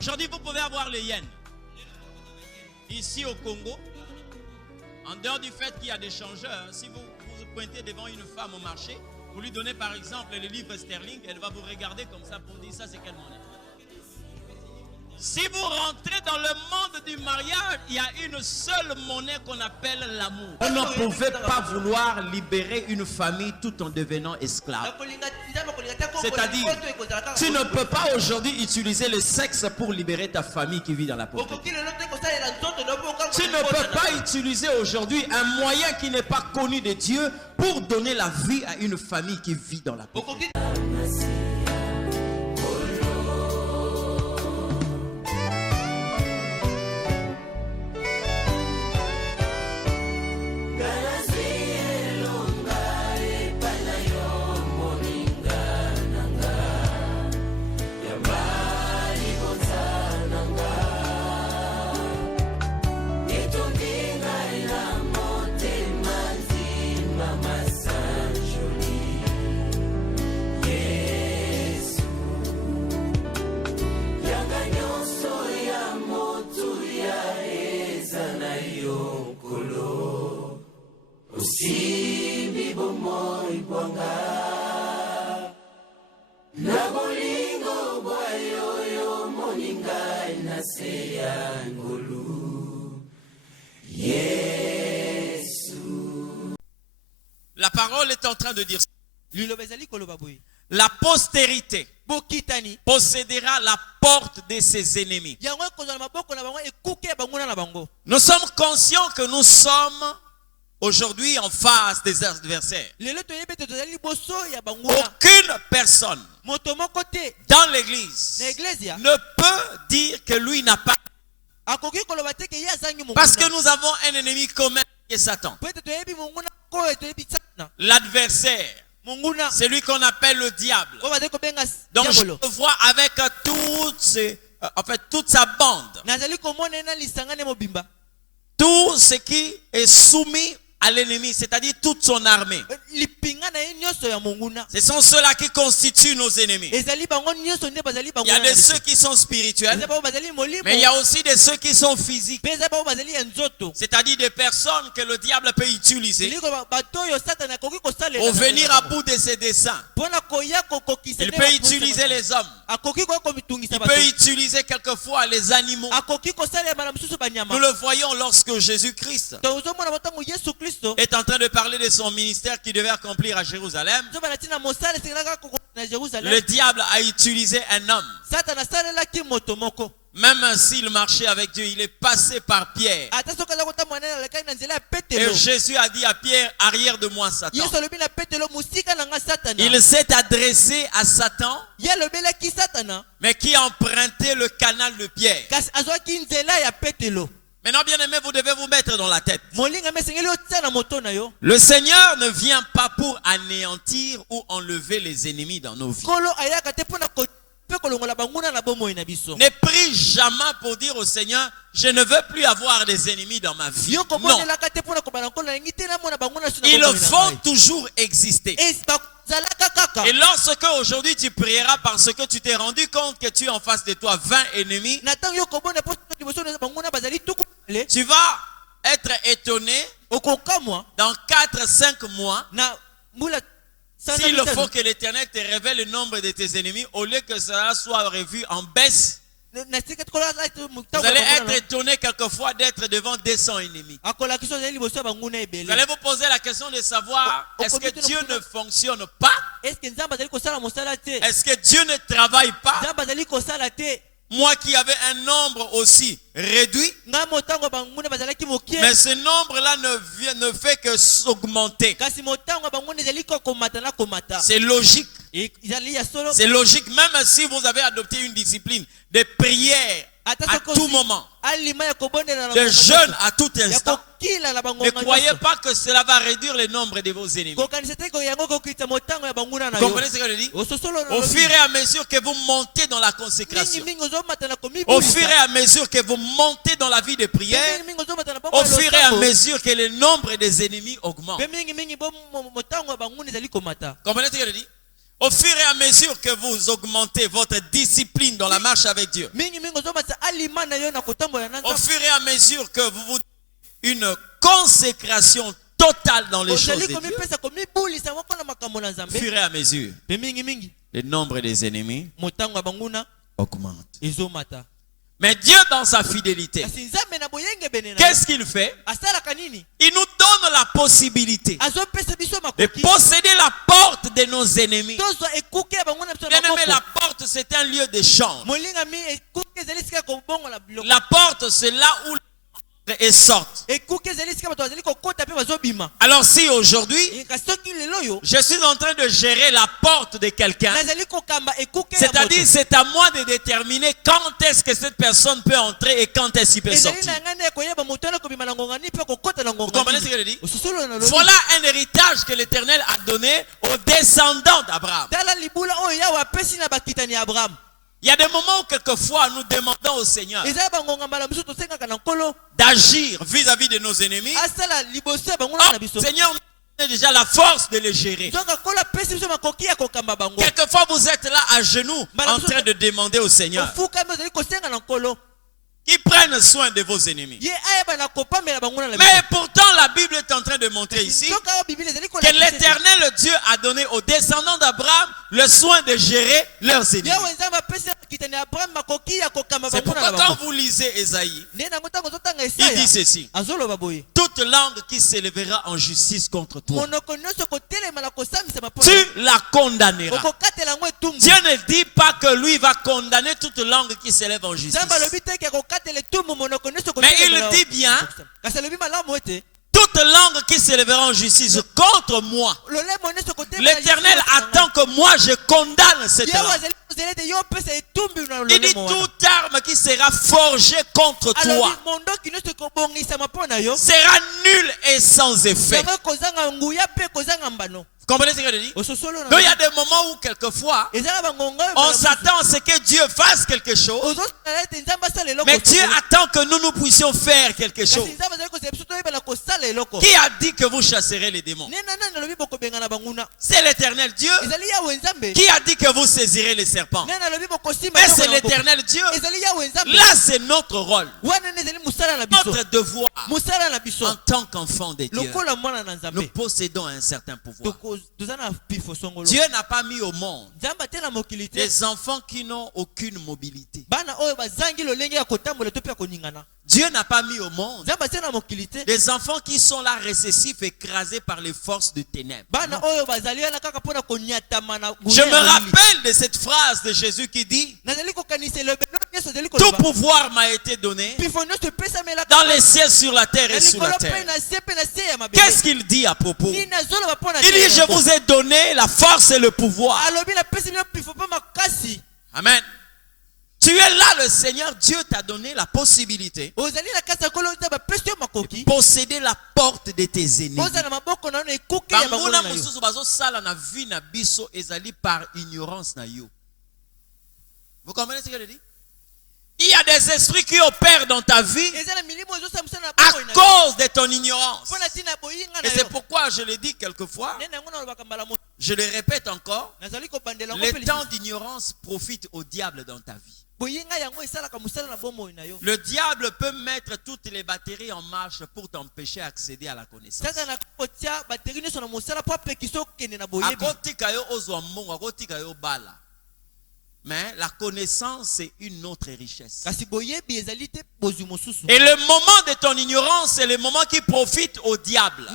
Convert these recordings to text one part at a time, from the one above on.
Aujourd'hui, vous pouvez avoir les yens. Ici au Congo, en dehors du fait qu'il y a des changeurs, si vous vous pointez devant une femme au marché, vous lui donnez par exemple le livre sterling, elle va vous regarder comme ça pour dire ça c'est quelle monnaie. Si vous rentrez dans le monde du mariage, il y a une seule monnaie qu'on appelle l'amour. Vous ne pouvez pas vouloir libérer une famille tout en devenant esclave. C'est-à-dire, tu ne peux pas aujourd'hui utiliser le sexe pour libérer ta famille qui vit dans la pauvreté. Tu ne peux pas utiliser aujourd'hui un moyen qui n'est pas connu de Dieu pour donner la vie à une famille qui vit dans la pauvreté. La parole est en train de dire la postérité possédera la porte de ses ennemis. Nous sommes conscients que nous sommes aujourd'hui en face des adversaires. Aucune personne dans l'église ne peut dire que lui n'a pas. Parce que nous avons un ennemi commun qui est Satan. L'adversaire, c'est lui qu'on appelle le diable. Donc je le vois avec toute sa bande. Tout ce qui est soumis à l'ennemi, c'est-à-dire toute son armée. Ce sont ceux-là qui constituent nos ennemis. Il y a de ceux qui sont spirituels, mais il y a aussi de ceux qui sont physiques. C'est-à-dire des personnes que le diable peut utiliser pour venir à bout de ses desseins. Il peut utiliser les hommes. Il peut utiliser quelquefois les animaux. Nous le voyons lorsque Jésus-Christ est en train de parler de son ministère qui devait accomplir à Jérusalem. Le diable a utilisé un homme. Même s'il marchait avec Dieu, il est passé par Pierre. Et Jésus a dit à Pierre, arrière de moi Satan. Il s'est adressé à Satan, mais qui empruntait le canal de Pierre. Maintenant, bien aimé, vous devez vous mettre dans la tête. Le Seigneur ne vient pas pour anéantir ou enlever les ennemis dans nos vies. Ne prie jamais pour dire au Seigneur, je ne veux plus avoir des ennemis dans ma vie. Non. Ils vont toujours exister. Et lorsque aujourd'hui tu prieras parce que tu t'es rendu compte que tu as en face de toi 20 ennemis, tu vas être étonné dans 4-5 mois. S'il faut que l'Éternel te révèle le nombre de tes ennemis, au lieu que cela soit revu en baisse, vous allez être étonné quelquefois d'être devant 200 ennemis. Vous allez vous poser la question de savoir, est-ce que Dieu ne fonctionne pas? Est-ce que Dieu ne travaille pas? Moi qui avais un nombre aussi réduit, mais ce nombre-là ne fait que s'augmenter. C'est logique. C'est logique, même si vous avez adopté une discipline de prière à tout moment, de jeûne à tout instant. Ne croyez pas que cela va réduire le nombre de vos ennemis. Vous comprenez ce que je dis? Au fur et à mesure que vous montez dans la consécration, au fur et à mesure que vous montez dans la vie de prière, au fur et à mesure que le nombre des ennemis augmente. Comprenez ce que je dis? Au fur et à mesure que vous augmentez votre discipline dans la marche avec Dieu, au fur et à mesure que vous vous une consécration totale dans les choses de Dieu, au fur et à mesure, le nombre des ennemis augmente. Mais Dieu, dans sa fidélité, qu'est-ce qu'il fait? Il nous donne la possibilité de posséder la porte de nos ennemis. Bien aimé, la porte, c'est un lieu d'échange. La porte, c'est là où et sortent. Alors si aujourd'hui je suis en train de gérer la porte de quelqu'un, c'est-à-dire c'est à moi de déterminer quand est-ce que cette personne peut entrer et quand est-ce qu'il peut sortir. Vous comprenez ce que je dis? Voilà un héritage que l'Éternel a donné aux descendants d'Abraham. Il y a des moments où quelquefois nous demandons au Seigneur d'agir vis-à-vis de nos ennemis. Oh, Seigneur, nous donne déjà la force de les gérer. Quelquefois vous êtes là à genoux en train de demander au Seigneur qu'ils prennent soin de vos ennemis. Mais pourtant la Bible est en train de montrer ici que l'Éternel Dieu a donné aux descendants d'Abraham le soin de gérer leurs ennemis. C'est pourquoi quand vous lisez Ésaïe, il dit ceci: toute langue qui s'élèvera en justice contre toi, tu la condamneras. Dieu ne dit pas que lui va condamner toute langue qui s'élève en justice. Mais il dit bien: toute langue qui s'élèvera en justice contre moi, l'Éternel attend que moi je condamne cette langue. Il dit: toute arme qui sera forgée contre toi sera nulle et sans effet. Comprenez ce que je dis? Donc il y a des moments où quelquefois on s'attend à ce que Dieu fasse quelque chose, mais Dieu attend que nous puissions faire quelque chose. Qui a dit que vous chasserez les démons? C'est l'Éternel Dieu. Qui a dit que vous saisirez les serpents? Mais c'est l'Éternel Dieu. Là c'est notre rôle, notre devoir en tant qu'enfant de Dieu. Nous possédons un certain pouvoir. Dieu n'a pas mis au monde des enfants qui n'ont aucune mobilité. Dieu n'a pas mis au monde des enfants qui sont là récessifs, écrasés par les forces de ténèbres. Je me rappelle de cette phrase de Jésus qui dit: tout pouvoir m'a été donné dans les cieux, sur la terre et sous la terre. Qu'est-ce qu'il dit à propos? Il dit: je vous ai donné la force et le pouvoir. Amen. Tu es là, le Seigneur Dieu t'a donné la possibilité de posséder la porte de tes ennemis. Vous comprenez ce que je dis? Il y a des esprits qui opèrent dans ta vie à cause de ton ignorance. Et c'est pourquoi je le dis quelquefois, je le répète encore, le temps d'ignorance profite au diable dans ta vie. Le diable peut mettre toutes les batteries en marche pour t'empêcher d'accéder à la connaissance. Mais la connaissance, c'est une autre richesse. Et le moment de ton ignorance, c'est le moment qui profite au diable.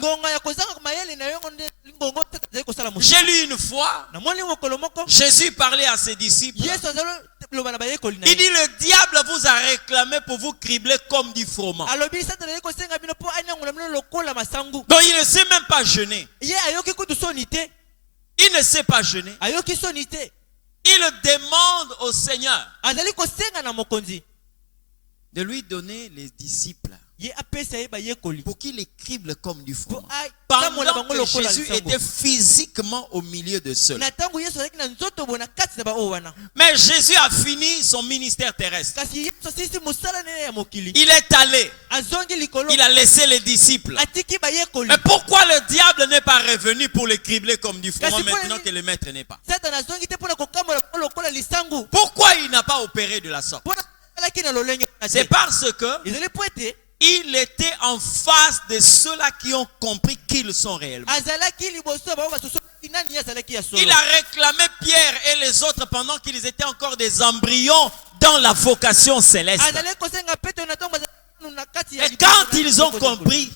J'ai lu une fois, Jésus parlait à ses disciples. Il dit: le diable vous a réclamé pour vous cribler comme du froment. Donc il ne sait même pas jeûner. Il ne sait pas jeûner. Il demande au Seigneur de lui donner les disciples pour qu'il les crible comme du froment. Ah, Pendant que Jésus était physiquement au milieu de ceux-là. Mais Jésus a fini son ministère terrestre. Il est allé. Il a laissé les disciples. Mais pourquoi le diable n'est pas revenu pour les cribler comme du froment maintenant que le maître n'est pas? Pourquoi il n'a pas opéré de la sorte? C'est parce que il était en face de ceux-là qui ont compris qui ils sont réellement. Il a réclamé Pierre et les autres pendant qu'ils étaient encore des embryons dans la vocation céleste. Et quand ils ont compris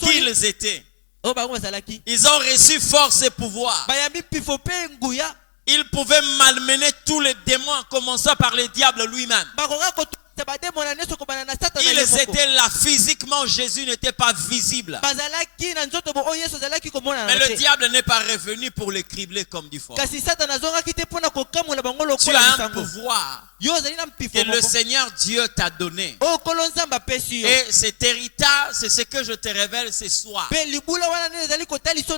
qu'ils étaient, ils ont reçu force et pouvoir. Ils pouvaient malmener tous les démons, en commençant par le diable lui-même. Ils étaient là physiquement, Jésus n'était pas visible. Mais le diable n'est pas revenu pour les cribler comme du fort. Tu as un pouvoir que le Seigneur Dieu t'a donné. Et cet héritage, c'est ce que je te révèle ce soir. La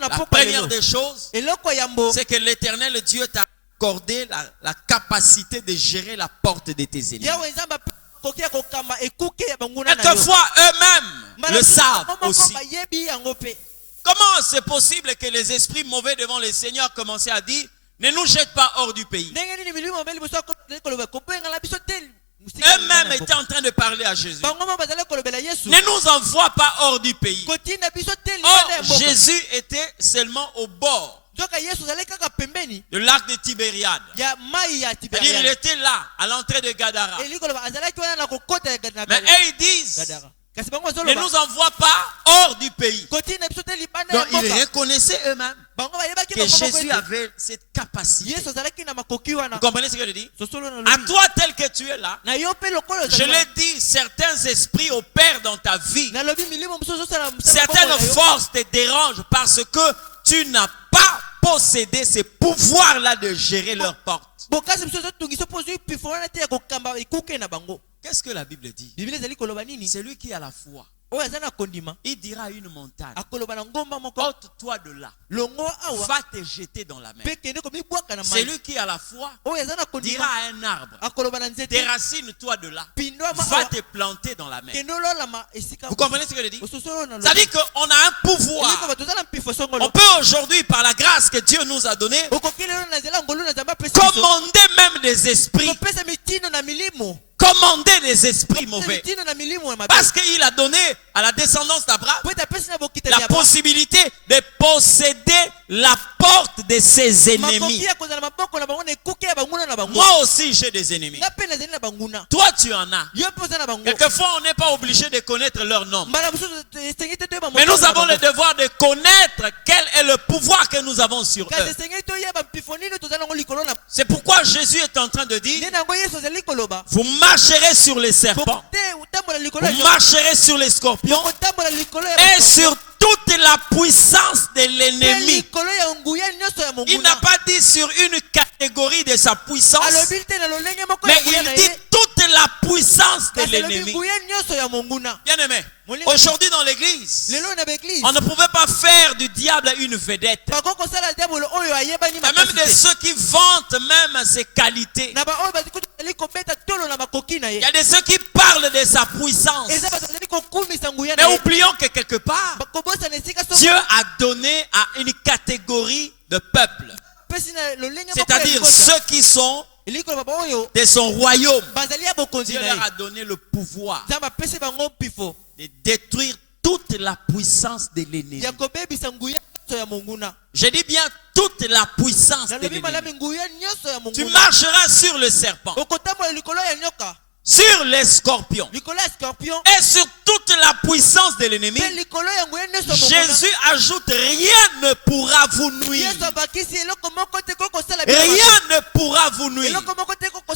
première des choses, c'est que l'Éternel Dieu t'a accordé la capacité de gérer la porte de tes ennemis. Quelquefois, eux-mêmes le savent aussi. Comment c'est possible que les esprits mauvais devant le Seigneur commençaient à dire, ne nous jette pas hors du pays? Eux-mêmes étaient en train de parler à Jésus. Ne nous envoie pas hors du pays. Or, Jésus était seulement au bord le lac de Tibériade. C'est-à-dire, il était là, à l'entrée de Gadara. Mais eux, ils disent, ne nous envoie pas hors du pays. Donc, ils reconnaissaient eux-mêmes que Jésus avait cette capacité. Vous comprenez ce que je dis? À toi, tel que tu es là, je l'ai dit, certains esprits opèrent dans ta vie. Certaines forces te dérangent parce que tu n'as pas possédé ce pouvoir-là de gérer leurs portes. Qu'est-ce que la Bible dit? C'est lui qui a la foi. Il dira à une montagne, ôte-toi de là, va te jeter dans la mer. C'est lui qui a la foi, dira à un arbre, déracine-toi de là, va te planter dans la mer. Vous comprenez ce que je dis? Ça dit qu'on a un pouvoir. On peut aujourd'hui, par la grâce que Dieu nous a donnée, commander même des esprits, commander les esprits mauvais. Parce qu'il a donné à la descendance d'Abraham la possibilité de posséder la porte de ses ennemis. Moi aussi j'ai des ennemis. Toi tu en as. Quelquefois on n'est pas obligé de connaître leur nom. Mais nous avons le devoir de connaître quel est le pouvoir que nous avons sur eux. C'est pourquoi Jésus est en train de dire, vous marcherez sur les serpents, vous marcherez sur les scorpions et sur toute la puissance de l'ennemi. Il n'a pas dit sur une catégorie de sa puissance, mais il dit toute la puissance de l'ennemi. Bien aimé, aujourd'hui dans l'église, on ne pouvait pas faire du diable une vedette. Il y a même de ceux qui vantent même ses qualités. Il y a de ceux qui parlent de sa puissance. Mais oublions que quelque part, Dieu a donné à une catégorie de peuple, c'est-à-dire ceux qui sont de son royaume. Dieu leur a donné le pouvoir de détruire toute la puissance de l'ennemi. Je dis bien toute la puissance de l'ennemi. Tu marcheras sur le serpent, sur les scorpions et sur toute la puissance de l'ennemi. Jésus ajoute, rien ne pourra vous nuire. Rien ne pourra vous nuire.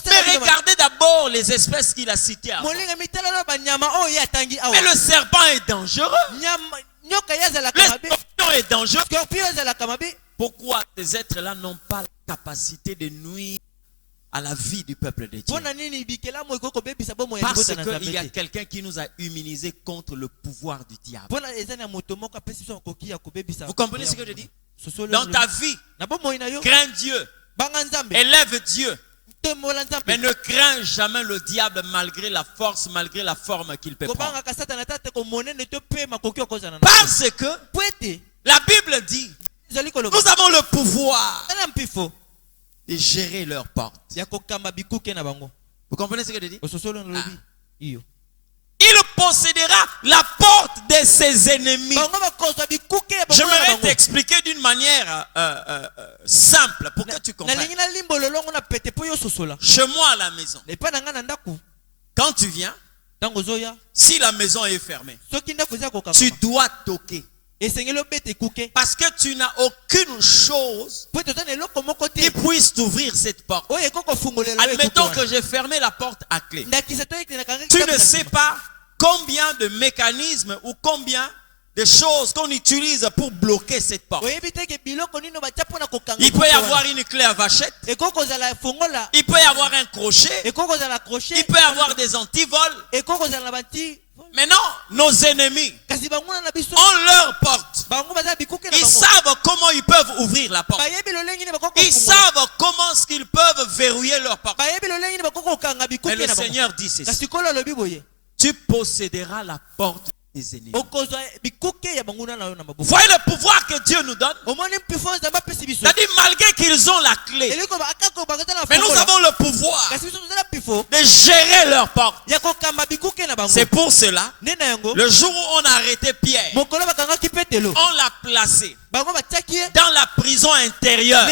Mais regardez d'abord les espèces qu'il a citées avant. Mais le serpent est dangereux. Le scorpion est dangereux. Pourquoi ces êtres-là n'ont pas la capacité de nuire à la vie du peuple de Dieu. Parce qu'il y a quelqu'un qui nous a immunisés contre le pouvoir du diable. Vous comprenez ce que je dis? Dans ta vie, crains Dieu, élève Dieu, mais ne crains jamais le diable malgré la force, malgré la forme qu'il peut prendre. Parce que la Bible dit, nous avons le pouvoir de gérer leurs portes. Vous comprenez ce que je dis? Il possédera la porte de ses ennemis. J'aimerais t'expliquer d'une manière simple pour que tu comprennes. Chez moi à la maison, quand tu viens, si la maison est fermée, tu dois toquer. Parce que tu n'as aucune chose qui puisse t'ouvrir cette porte. Admettons que j'ai fermé la porte à clé. Tu ne sais pas combien de mécanismes ou combien de choses qu'on utilise pour bloquer cette porte. Il peut y avoir une clé à vachette. Il peut y avoir un crochet. Il peut y avoir des antivols. Maintenant, nos ennemis ont leur porte. Ils savent comment ils peuvent ouvrir la porte. Ils savent comment ils peuvent verrouiller leur porte. Mais le Seigneur dit ceci: tu posséderas la porte des ennemis. Voyez le pouvoir que Dieu nous donne. C'est-à-dire, malgré qu'ils ont la clé, mais nous avons le pouvoir de gérer leur porte. C'est pour cela, le jour où on a arrêté Pierre, on l'a placé dans la prison intérieure,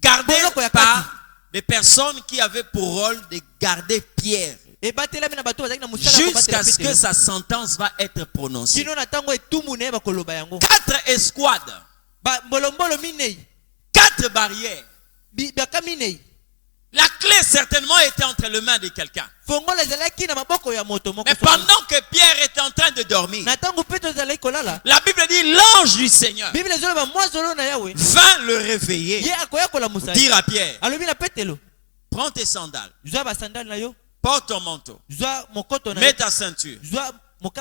gardé par des personnes qui avaient pour rôle de garder Pierre jusqu'à ce que sa sentence va être prononcée. 4 escouades, 4 barrières. La clé certainement était entre les mains de quelqu'un. Mais pendant que Pierre était en train de dormir, la Bible dit l'ange du Seigneur vint le réveiller, dire à Pierre: prends tes sandales, porte ton manteau, mets ta ceinture,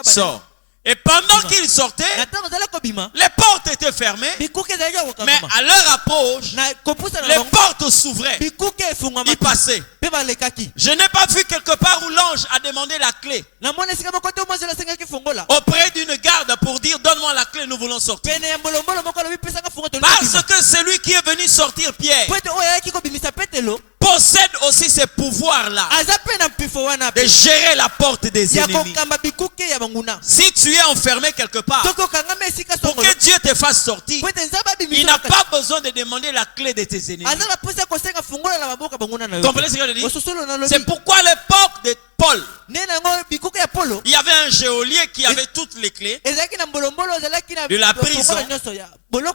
sors. Et pendant qu'il sortait, les portes étaient fermées, mais à leur approche, les portes s'ouvraient. Ils passaient. Je n'ai pas vu quelque part où l'ange a demandé la clé auprès d'une garde pour dire: donne-moi la clé, nous voulons sortir. Parce que celui qui est venu sortir Pierre possède aussi ces pouvoirs-là de gérer la porte des ennemis. Si tu es enfermé quelque part, pour que Dieu te fasse sortir, il n'a pas besoin de demander la clé de tes ennemis. Comprenez ce que je dis? C'est pourquoi l'époque de Paul, il y avait un geôlier qui avait toutes les clés de la prison.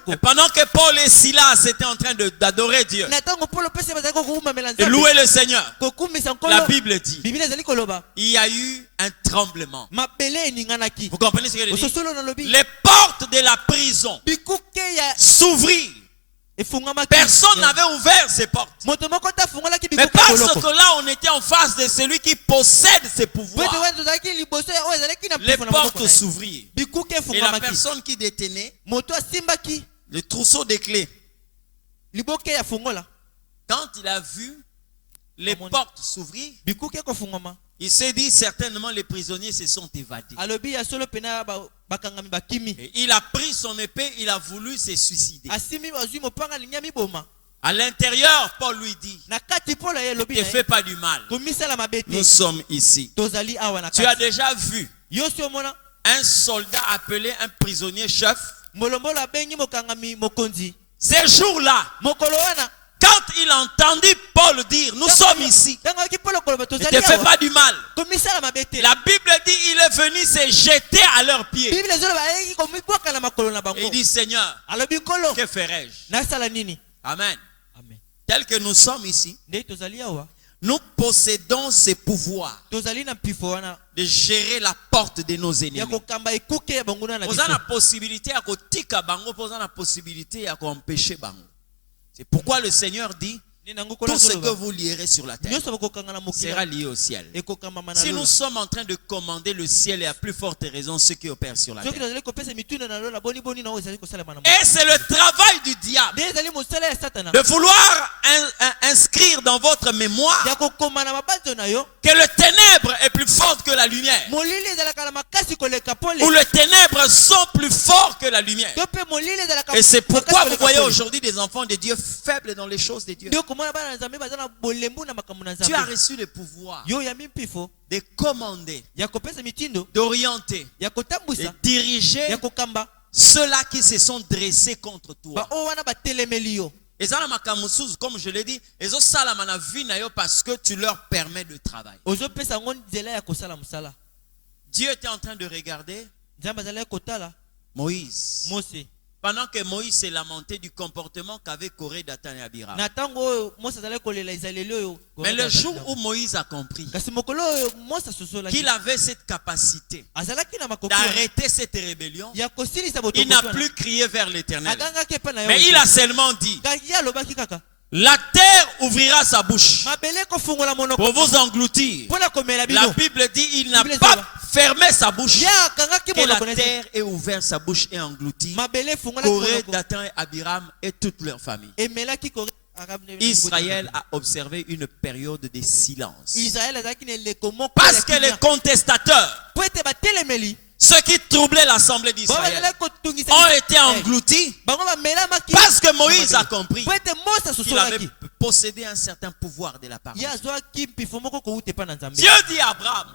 Et pendant que Paul et Silas étaient en train d'adorer Dieu, de louer le Seigneur, la Bible dit, il y a eu un tremblement. Vous comprenez ce que je dis? Les portes de la prison s'ouvrirent. Personne n'avait ouvert ces portes. Mais parce que là, on était en face de celui qui possède ses pouvoirs, les portes s'ouvrirent. Et la personne qui détenait le trousseau de clés, quand il a vu les portes s'ouvrir, il s'est dit: certainement les prisonniers se sont évadés. Et il a pris son épée, il a voulu se suicider. À l'intérieur, Paul lui dit: ne te fais pas du mal. Nous sommes ici. Tu as déjà vu un soldat appelé un prisonnier chef? Ces jours-là, quand il entendit Paul dire: nous sommes ici, ne te fais pas du mal. La Bible dit: il est venu se jeter à leurs pieds. Et il dit: Seigneur, que ferai-je? Amen. Tel que nous sommes ici, nous possédons ce pouvoir de gérer la porte de nos ennemis. Vous avez la possibilité à kotika bango, vous avez la possibilité à empêcher bango. C'est pourquoi le Seigneur dit: Tout ce que vous lierez sur la terre sera lié au ciel. Si nous sommes en train de commander le ciel, et à plus forte raison ceux qui opèrent sur la terre. Et c'est le travail du diable de vouloir inscrire dans votre mémoire que le ténèbre est plus fort que la lumière, ou les ténèbres sont plus forts que la lumière. Et c'est pourquoi vous voyez aujourd'hui des enfants de Dieu faibles dans les choses de Dieu. Tu as reçu le pouvoir de commander, d'orienter, de diriger ceux-là qui se sont dressés contre toi. Et ça, comme je l'ai dit, parce que tu leur permets de travailler. Dieu était en train de regarder Moïse. Pendant que Moïse s'est lamenté du comportement qu'avaient Corée, Dathan et Abiram. Mais le jour où Moïse a compris qu'il avait cette capacité d'arrêter cette rébellion, il n'a plus crié vers l'Éternel. Mais il a seulement dit: la terre ouvrira sa bouche pour vous engloutir. La Bible dit: il n'a pas fermé sa bouche, que la terre ait ouvert sa bouche et englouti Corée, Dathan et Abiram et toute leur famille. Israël a observé une période de silence. Parce que les contestateurs, ceux qui troublaient l'assemblée d'Israël, ont été engloutis parce que Moïse a compris qu'il avait possédé un certain pouvoir de la part de Dieu. Dieu dit à Abraham: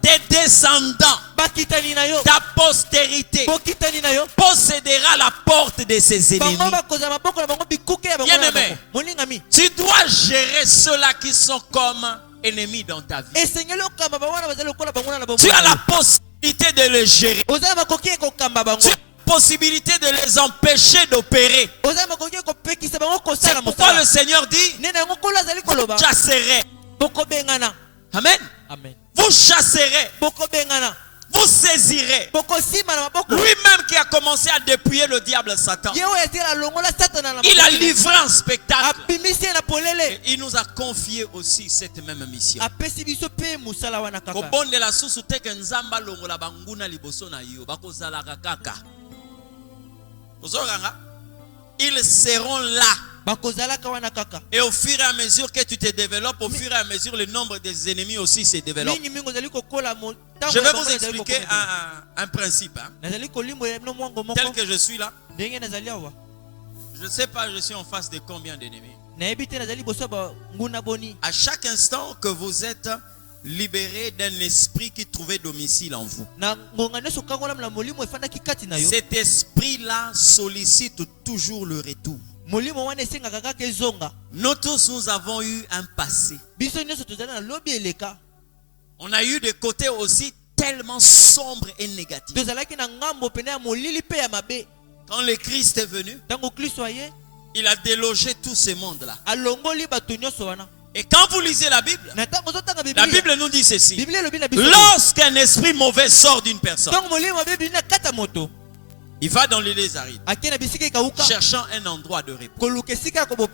tes descendants, ta postérité possédera la porte de ses ennemis. Bien-aimé, tu dois gérer ceux-là qui sont comme ennemis dans ta vie. Tu as la possibilité de les gérer. Tu as la possibilité de les empêcher d'opérer. C'est pourquoi le Seigneur dit: chasserez. Amen. Vous chasserez. Vous saisirez. Lui-même qui a commencé à dépouiller le diable Satan, il a livré un spectacle. Et il nous a confié aussi cette même mission. Ils seront là. Et au fur et à mesure que tu te développes, au fur et à mesure le nombre des ennemis aussi se développe. Je vais vous expliquer un principe. Tel que je suis là, je ne sais pas, je suis en face de combien d'ennemis. À chaque instant que vous êtes libéré d'un esprit qui trouvait domicile en vous, cet esprit-là sollicite toujours le retour. Nous tous, nous avons eu un passé. On a eu des côtés aussi tellement sombres et négatifs. Quand le Christ est venu, il a délogé tout ce monde-là. Et quand vous lisez la Bible nous dit ceci: lorsqu'un esprit mauvais sort d'une personne, il va dans les lieux arides, cherchant un endroit de repos.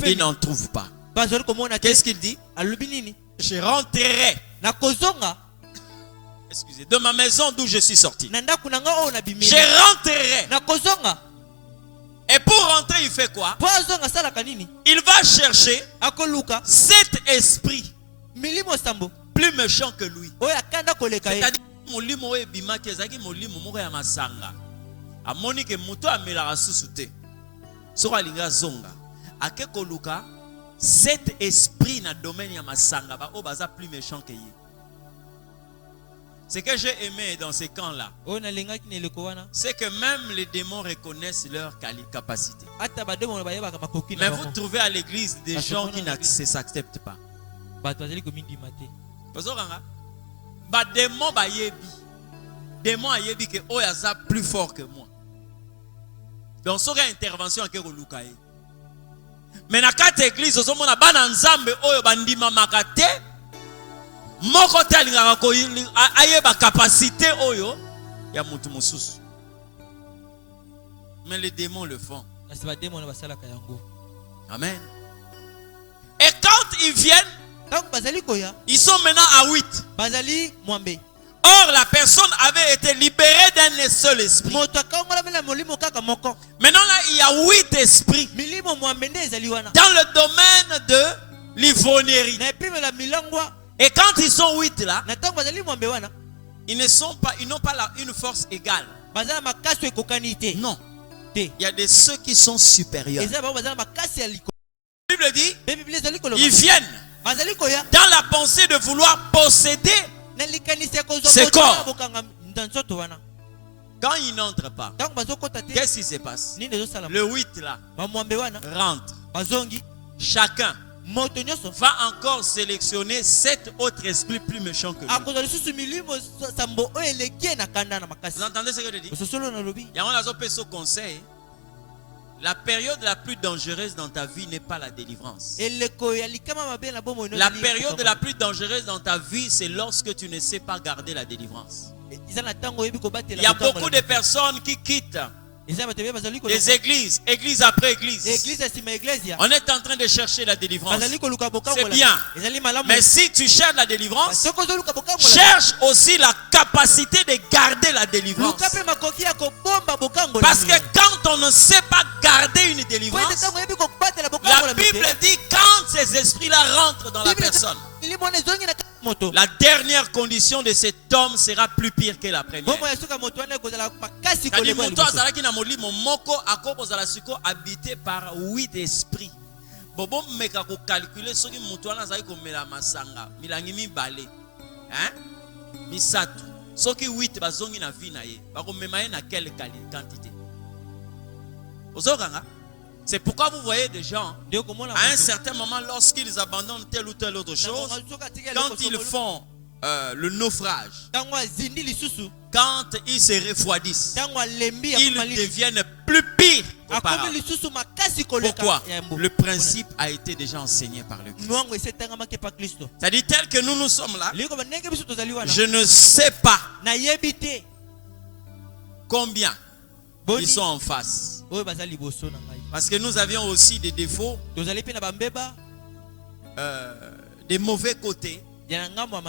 Il n'en trouve pas. Qu'est-ce qu'il dit? Je rentrerai, excusez, de ma maison d'où je suis sorti. Je rentrerai. Et pour rentrer, il fait quoi? Il va chercher cet esprit plus méchant que lui. C'est-à-dire, cet esprit na domaine ya masanga ba obaza plus méchant que lui. Ce que j'ai aimé dans ces camps-là, c'est que même les démons reconnaissent leur capacité. Mais vous trouvez à l'église des gens qui ne s'acceptent pas. Démon ayebi que oyaza plus fort que moi. Donc ça intervention à Kerolukae. Mais na kati église osomona bana nzambe oyo bandima makate moko talingaka ko ayeba capacité oyo ya mutu mususu. Mais les démons le font. Amen. ils viennent, ils sont maintenant à 8. Or, la personne avait été libérée d'un seul esprit. Maintenant, là, il y a 8 esprits dans le domaine de l'ivrognerie. Et quand ils sont 8 là, ils n'ont pas une force égale. Non. Il y a de ceux qui sont supérieurs. La Bible dit, ils viennent dans la pensée de vouloir posséder ce corps. Quand ils n'entrent pas, qu'est-ce qui se passe? Le 8 là rentre. Chacun va encore sélectionner 7 autres esprits plus méchants que lui. Vous entendez ce que je dis? Il y a un conseil. La période la plus dangereuse dans ta vie n'est pas la délivrance. La période la plus dangereuse dans ta vie, c'est lorsque tu ne sais pas garder la délivrance. Il y a beaucoup de personnes qui quittent les églises, église après église. On est en train de chercher la délivrance. C'est bien. Mais si tu cherches la délivrance, cherche aussi la capacité de garder la délivrance. Parce que quand on ne sait pas garder une délivrance, la Bible dit quand ces esprits-là rentrent dans la personne, la dernière condition de cet homme sera plus pire que la première. Habité par 8 esprits. Bobo meka ko calculer soki mutu wana zali ko mela masanga milangi mibale hein misatu soki 8 bazongi na vie na ye bako mema ye na quelle quantité. Ozokanga. C'est pourquoi vous voyez des gens, à un certain moment, lorsqu'ils abandonnent telle ou telle autre chose, quand ils font le naufrage, quand ils se refroidissent, ils deviennent plus pires qu'auparavant. Pourquoi? Le principe a été déjà enseigné par le Christ. C'est-à-dire tel que nous sommes là, je ne sais pas combien ils sont en face. Parce que nous avions aussi des défauts, des mauvais côtés,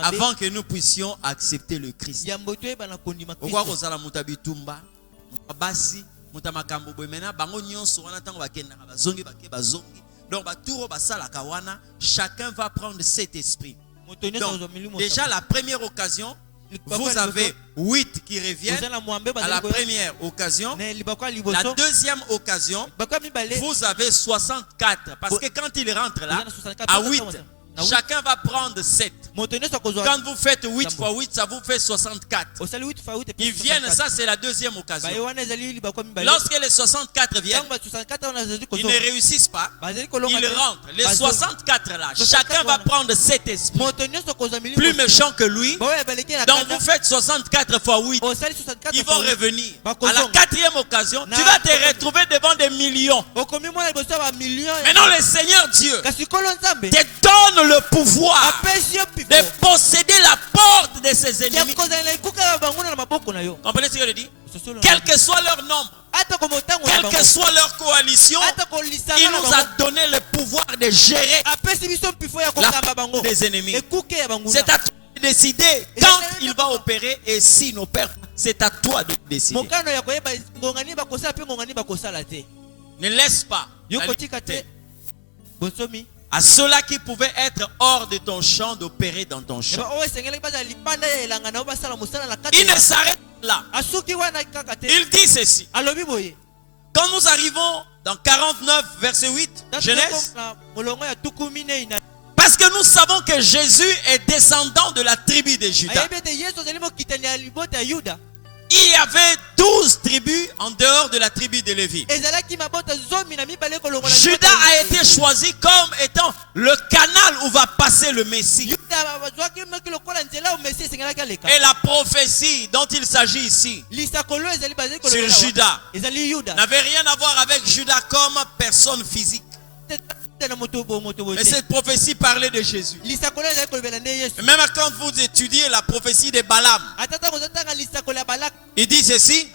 avant que nous puissions accepter le Christ. Pourquoi vous allez mutabitumba, mutabasi, mutamakambo boemena, bango nyonso wana tango bakenda bazongi bazongi. Donc baturo basala kawana, chacun va prendre cet esprit. Donc déjà la première occasion, vous avez 8 qui reviennent à la première occasion. La deuxième occasion, vous avez 64. Parce que quand il rentre là, à 8, chacun va prendre 7. Quand vous faites 8 fois 8, ça vous fait 64. Ils viennent, ça c'est la deuxième occasion. Lorsque les 64 viennent, ils ne réussissent pas. Ils rentrent. Les 64 là, chacun va prendre 7 esprits plus méchants que lui. Donc vous faites 64 fois 8. Ils vont revenir. À la quatrième occasion, tu vas te retrouver devant des millions. Maintenant le Seigneur Dieu te donne le pouvoir de posséder la porte de ses ennemis. Comprenez ce que je dis? Quel que soit leur nombre, quelle que soit leur coalition, il nous a donné le pouvoir de gérer la porte des ennemis. C'est à toi de décider quand il va opérer et s'il n'opère, c'est à toi de décider. Ne laisse pas à ceux-là qui pouvaient être hors de ton champ d'opérer dans ton champ. Il ne s'arrête là. Il dit ceci. Quand nous arrivons dans 49 verset 8, Genèse, parce que nous savons que Jésus est descendant de la tribu de Juda. Il y avait 12 tribus en dehors de la tribu de Lévi. Juda a été choisi comme étant le canal où va passer le Messie. Et la prophétie dont il s'agit ici sur Juda n'avait rien à voir avec Juda comme personne physique. Mais cette prophétie parlait de Jésus. Même quand vous étudiez la prophétie de Balaam, il dit ceci: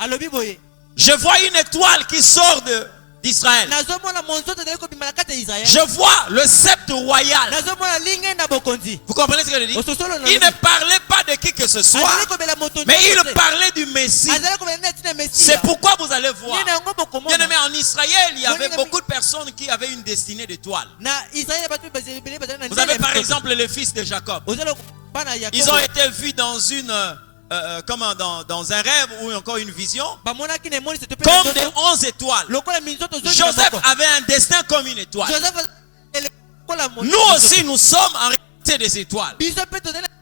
je vois une étoile qui sort d'Israël. Je vois le sceptre royal. Vous comprenez ce que je dis? Il ne parlait pas de qui que ce soit, mais il parlait du Messie. C'est pourquoi vous allez voir. Bien aimé, en Israël, il y avait beaucoup de personnes qui avaient une destinée d'étoile. Vous avez par exemple les fils de Jacob. Ils ont été vus dans une dans un rêve ou encore une vision comme des 11 étoiles. Joseph avait un destin comme une étoile. Nous aussi nous sommes en réalité des étoiles,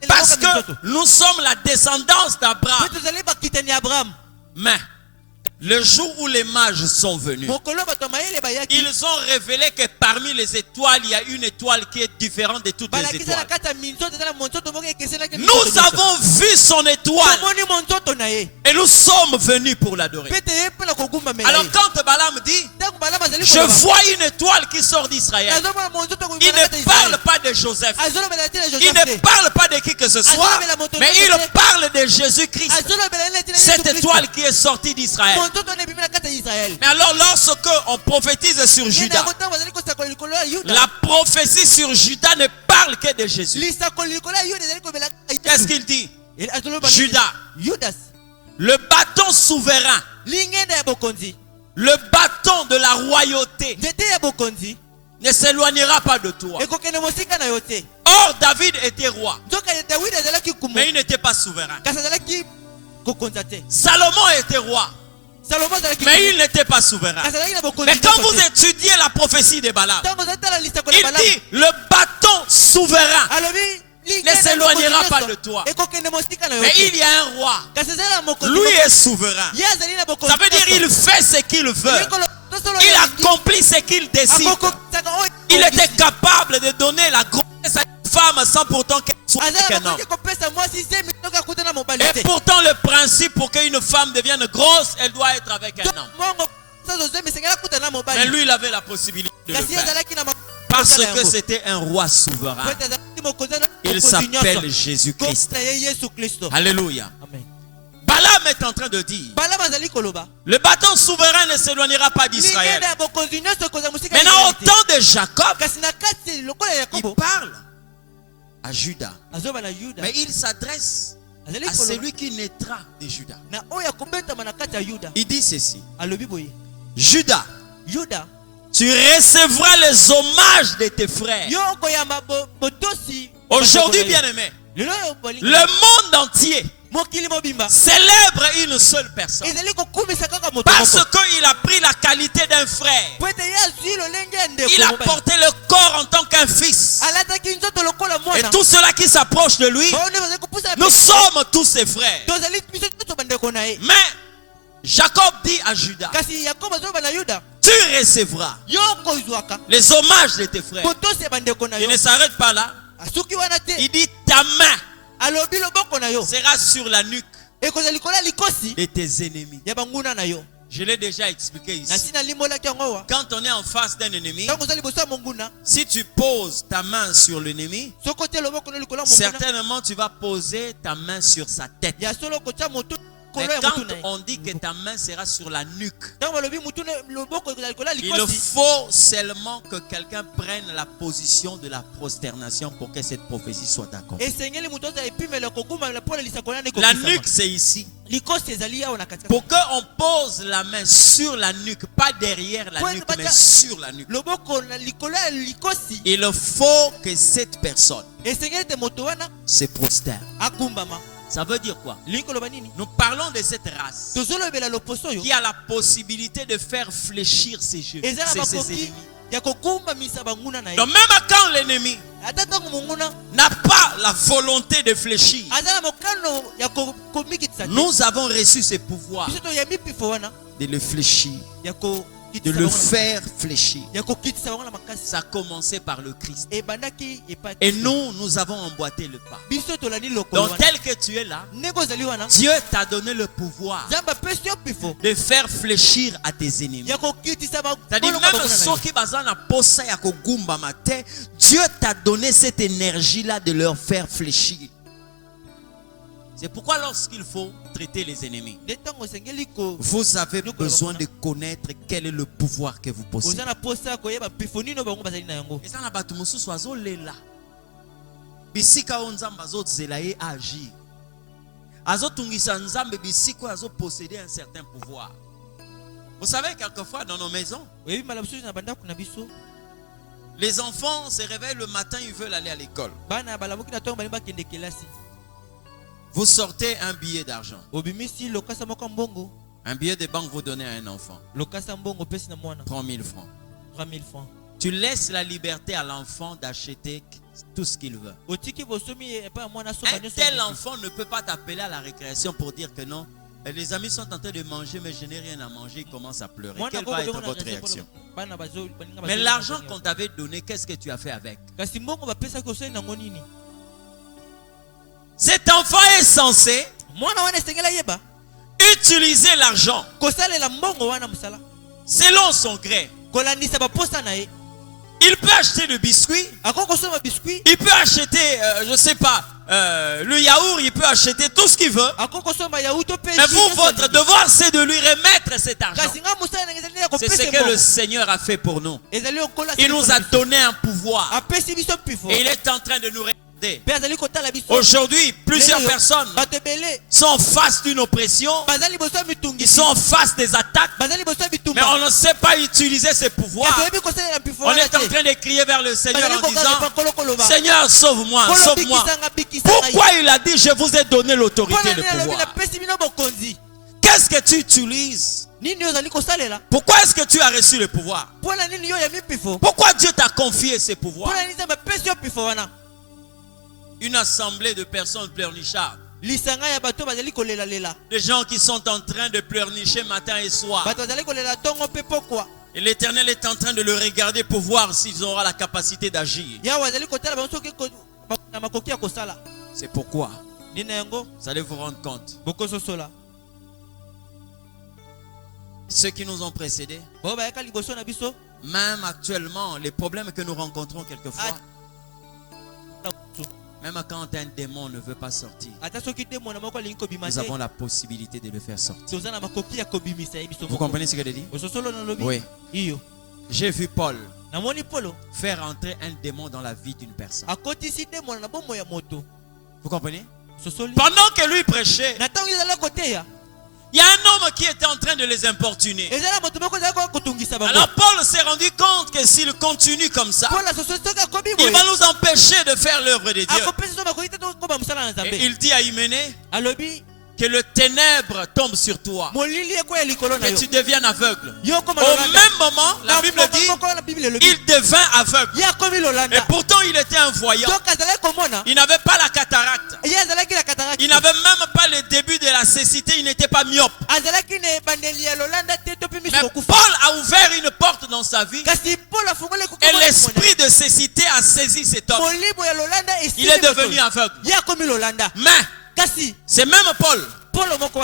parce que nous sommes la descendance d'Abraham. Mais le jour où les mages sont venus, ils ont révélé que parmi les étoiles, il y a une étoile qui est différente de toutes les étoiles. Nous avons vu son étoile et nous sommes venus pour l'adorer. Alors quand Balaam dit, je vois une étoile qui sort d'Israël, il ne parle pas de Joseph, il ne parle pas de qui que ce soit, mais il parle de Jésus-Christ, cette étoile qui est sortie d'Israël. Mais alors lorsque on prophétise sur Judas, la prophétie sur Judas ne parle que de Jésus. Qu'est-ce qu'il dit? Judas, le bâton souverain, le bâton de la royauté ne s'éloignera pas de toi. Or David était roi, mais il n'était pas souverain. Salomon était roi, mais il n'était pas souverain. Mais quand vous étudiez la prophétie de Balaam, il dit le bâton souverain ne s'éloignera pas de toi. Mais il y a un roi, lui est souverain. Ça veut dire il fait ce qu'il veut, il accomplit ce qu'il décide. Il était capable de donner la grossesse à une femme sans pourtant qu'elle soit un homme. Et pourtant le principe pour qu'une femme devienne grosse, elle doit être avec un homme. Mais lui il avait la possibilité de le faire, parce que c'était un roi souverain. Il s'appelle Jésus-Christ. Alléluia. Balaam est en train de dire, le bâton souverain ne s'éloignera pas d'Israël. Maintenant au temps de Jacob, il parle à Judas, mais il s'adresse à celui qui naîtra de Judas. Il dit ceci: Judas, tu recevras les hommages de tes frères. Aujourd'hui, bien-aimé, le monde entier célèbre une seule personne, parce qu'il a pris la qualité d'un frère. Il a porté le corps en tant qu'un fils. Et tout cela qui s'approche de lui, nous sommes tous ses frères. Mais Jacob dit à Judas, tu recevras les hommages de tes frères. Il ne s'arrête pas là. Il dit ta main sera sur la nuque de tes ennemis. Je l'ai déjà expliqué ici. Quand on est en face d'un ennemi, si tu poses ta main sur l'ennemi, certainement tu vas poser ta main sur sa tête. Mais quand on dit que ta main sera sur la nuque, il faut seulement que quelqu'un prenne la position de la prosternation pour que cette prophétie soit accomplie. La nuque, c'est ici. Pour qu'on pose la main sur la nuque, pas derrière la nuque, mais sur la nuque, il faut que cette personne se prosterne. Ça veut dire quoi? Nous parlons de cette race qui a la possibilité de faire fléchir ses jeux, ses ennemis. Donc même quand l'ennemi n'a pas la volonté de fléchir, nous avons reçu ce pouvoir de le fléchir, de le faire fléchir. Ça a commencé par le Christ. Et nous avons emboîté le pas. Donc tel que tu es là, Dieu t'a donné le pouvoir de faire fléchir à tes ennemis. C'est-à-dire même ceux qui basent na posa ya kogumba matin, Dieu t'a donné cette énergie-là de leur faire fléchir. C'est pourquoi lorsqu'il faut traiter les ennemis, vous avez besoin de connaître quel est le pouvoir que vous possédez. Et ça n'a pas tout le monde. Bisika onzamba zotzela ye agir. Azotungisa nzambe bisiko azo posséder un certain pouvoir. Vous savez, quelquefois dans nos maisons, les enfants se réveillent le matin, ils veulent aller à l'école. Vous sortez un billet d'argent. Un billet de banque vous donnez à un enfant. 3000 francs. Tu laisses la liberté à l'enfant d'acheter tout ce qu'il veut. Un tel enfant ne peut pas t'appeler à la récréation pour dire que non. Les amis sont en train de manger, mais je n'ai rien à manger. Il commence à pleurer. Quelle va être votre réaction? Mais l'argent qu'on t'avait donné, qu'est-ce que tu as fait avec? Cet enfant est censé utiliser l'argent selon son gré. Il peut acheter le biscuit. Il peut acheter, je ne sais pas, le yaourt. Il peut acheter tout ce qu'il veut. Mais vous, votre devoir, c'est de lui remettre cet argent. C'est ce que le Seigneur a fait pour nous. Il nous a donné un pouvoir. Et il est en train de nous regarder. Aujourd'hui, plusieurs personnes sont face d'une oppression. Ils sont en face des attaques. Mais on ne sait pas utiliser ces pouvoirs. On est en train de crier vers le Seigneur en disant: Seigneur, sauve-moi, sauve-moi. Pourquoi il a dit: je vous ai donné l'autorité et le pouvoir? Qu'est-ce que tu utilises? Pourquoi est-ce que tu as reçu le pouvoir? Pourquoi Dieu t'a confié ces pouvoirs? Une assemblée de personnes pleurnichardes. Des gens qui sont en train de pleurnicher matin et soir. Et l'Éternel est en train de le regarder pour voir s'ils auront la capacité d'agir. C'est pourquoi vous allez vous rendre compte. Ceux qui nous ont précédés, même actuellement, les problèmes que nous rencontrons quelquefois, même quand un démon ne veut pas sortir, nous avons la possibilité de le faire sortir. Vous comprenez ce que je dis? Oui. J'ai vu Paul faire entrer un démon dans la vie d'une personne. Vous comprenez? Pendant que lui prêchait, il y a un homme qui était en train de les importuner. Alors Paul s'est rendu compte que s'il continue comme ça, il va nous empêcher de faire l'œuvre de Dieu. Et il dit à Hyménée que le ténèbre tombe sur toi, que tu deviennes aveugle. Au même moment, la Bible dit, il devint aveugle. Et pourtant il était un voyant. Il n'avait pas la cataracte. Il n'avait même pas le début de la cécité. Il n'était pas myope. Mais Paul a ouvert une porte dans sa vie. Et l'esprit de cécité a saisi cet homme. Il est devenu aveugle. Mais c'est même Paul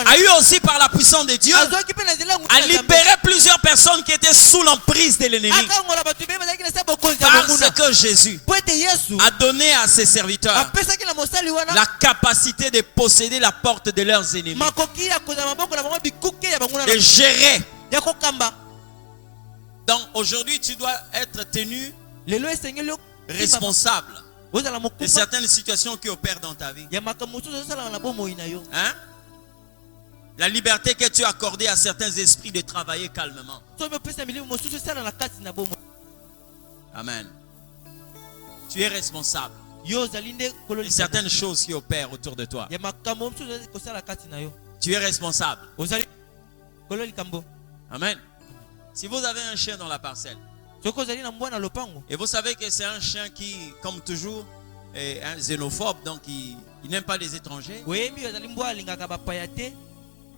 a eu aussi, par la puissance de Dieu, à libérer plusieurs personnes qui étaient sous l'emprise de l'ennemi. Parce que Jésus a donné à ses serviteurs la capacité de posséder la porte de leurs ennemis, de gérer. Donc aujourd'hui, tu dois être tenu responsable de certaines situations qui opèrent dans ta vie. Hein? La liberté que tu as accordée à certains esprits de travailler calmement. Amen. Tu es responsable de certaines choses qui opèrent autour de toi. Tu es responsable. Amen. Si vous avez un chien dans la parcelle, et vous savez que c'est un chien qui, comme toujours, est un xénophobe, donc il n'aime pas les étrangers.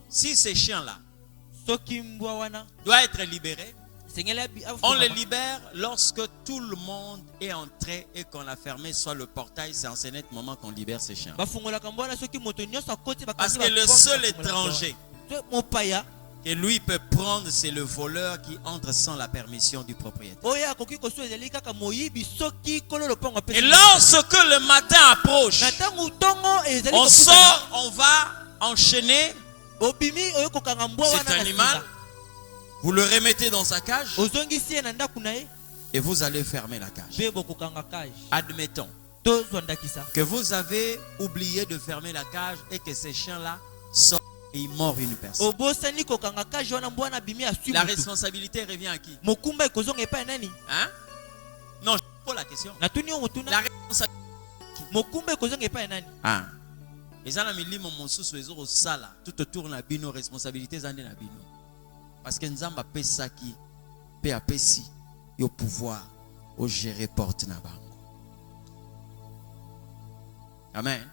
Si ces chiens-là doivent être libérés, on les libère lorsque tout le monde est entré et qu'on a fermé soit le portail. C'est en ce moment qu'on libère ces chiens. Parce que le seul étranger que lui peut prendre, c'est le voleur qui entre sans la permission du propriétaire. Et lorsque le matin approche, on sort, on va enchaîner cet animal, vous le remettez dans sa cage et vous allez fermer la cage. Admettons que vous avez oublié de fermer la cage et que ces chiens-là sortent et ils mordent une personne. La responsabilité revient à qui? Hein? Non, je pose la question. La responsabilité. Ah. Et ça, tout autour de la bino, responsabilité, ça na bino. Parce que nous avons fait ça qui peut apaiser au pouvoir, au gérer porte na bango. Amen.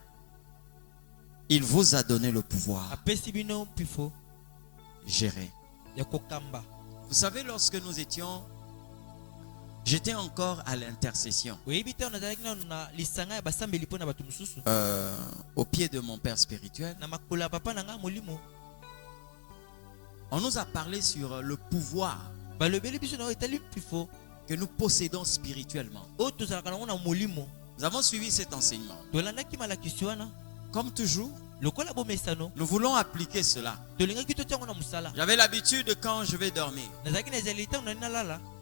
Il vous a donné le pouvoir. Gérer. Vous savez, lorsque nous étions, j'étais encore à l'intercession. Au pied de mon père spirituel. On nous a parlé sur le pouvoir que nous possédons spirituellement. Nous avons suivi cet enseignement. Comme toujours, nous voulons appliquer cela. J'avais l'habitude quand je vais dormir.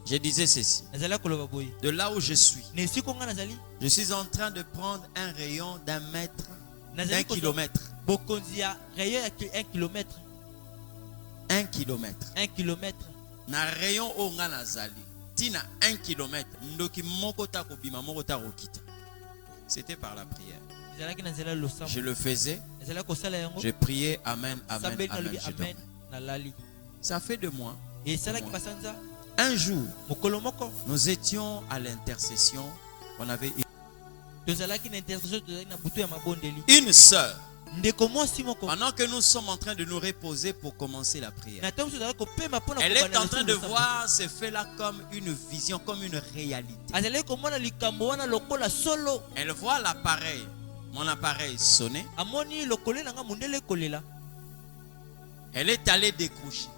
Je disais ceci. De là où je suis en train de prendre un rayon d'un mètre, d'un kilomètre. 1 kilomètre. 1 kilomètre. Na rayon o nga nazali. Tina 1 kilomètre. Ndoki moko ta ko bima moko ta ko kita. C'était par la prière. Je le faisais. Je priais Amen, Amen, Amen. Ça fait 2 mois. Un jour, nous étions à l'intercession. On avait une sœur. Pendant que nous sommes en train de nous reposer pour commencer la prière, elle est en train de voir ce fait-là comme une vision, comme une réalité. Elle voit l'appareil, mon appareil sonner. Elle est allée décrocher.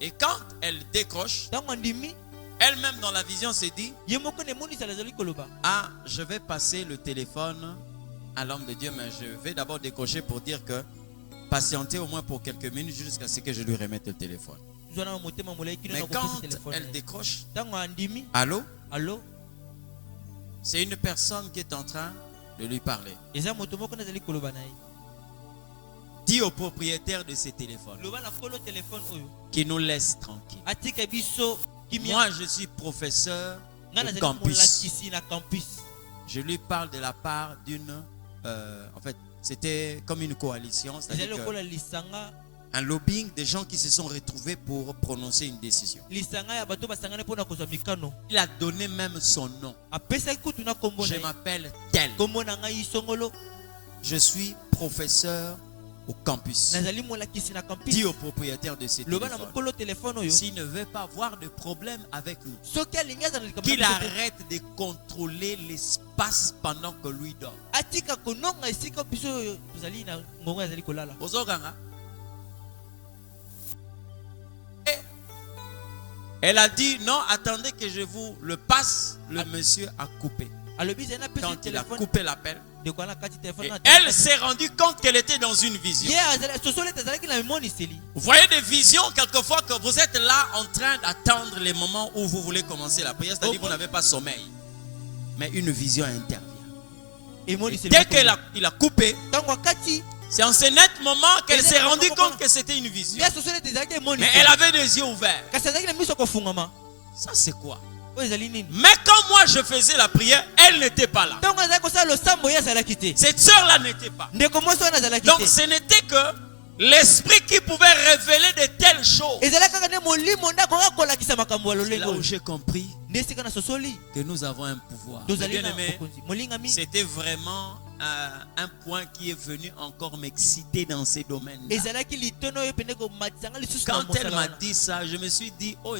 Et quand elle décroche, elle-même dans la vision s'est dit: ah, je vais passer le téléphone à l'homme de Dieu, mais je vais d'abord décrocher pour dire que patienter au moins pour quelques minutes jusqu'à ce que je lui remette le téléphone. Mais quand elle décroche, allô? Allô? C'est une personne qui est en train de lui parler. Dis au propriétaire de ce téléphone qui nous laisse tranquille. Moi, je suis professeur au campus. Je lui parle de la part d'une... en fait, c'était comme une coalition. C'est-à-dire un lobbying des gens qui se sont retrouvés pour prononcer une décision. Il a donné même son nom. Je m'appelle tel. Je suis professeur au campus. Dis au propriétaire de ce téléphone, s'il ne veut pas avoir de problème avec nous, qu'il arrête de contrôler l'espace pendant que lui dort. Elle a dit non, attendez que je vous le passe. Le monsieur a coupé. Quand il a coupé l'appel, elle s'est rendue compte qu'elle était dans une vision. Vous voyez des visions quelquefois que vous êtes là en train d'attendre les moments où vous voulez commencer la prière, c'est-à-dire que vous n'avez pas sommeil. Mais une vision intervient. Et dès qu'il a coupé, c'est en ce net moment qu'elle s'est rendue compte que c'était une vision. Mais elle avait des yeux ouverts. Ça c'est quoi? Mais quand moi je faisais la prière, elle n'était pas là. Cette soeur-là n'était pas. Donc ce n'était que l'esprit qui pouvait révéler de telles choses. C'est là où j'ai compris que nous avons un pouvoir. Bien-aimé, c'était vraiment un point qui est venu encore m'exciter dans ces domaines. Quand elle m'a dit ça, je me suis dit, oh,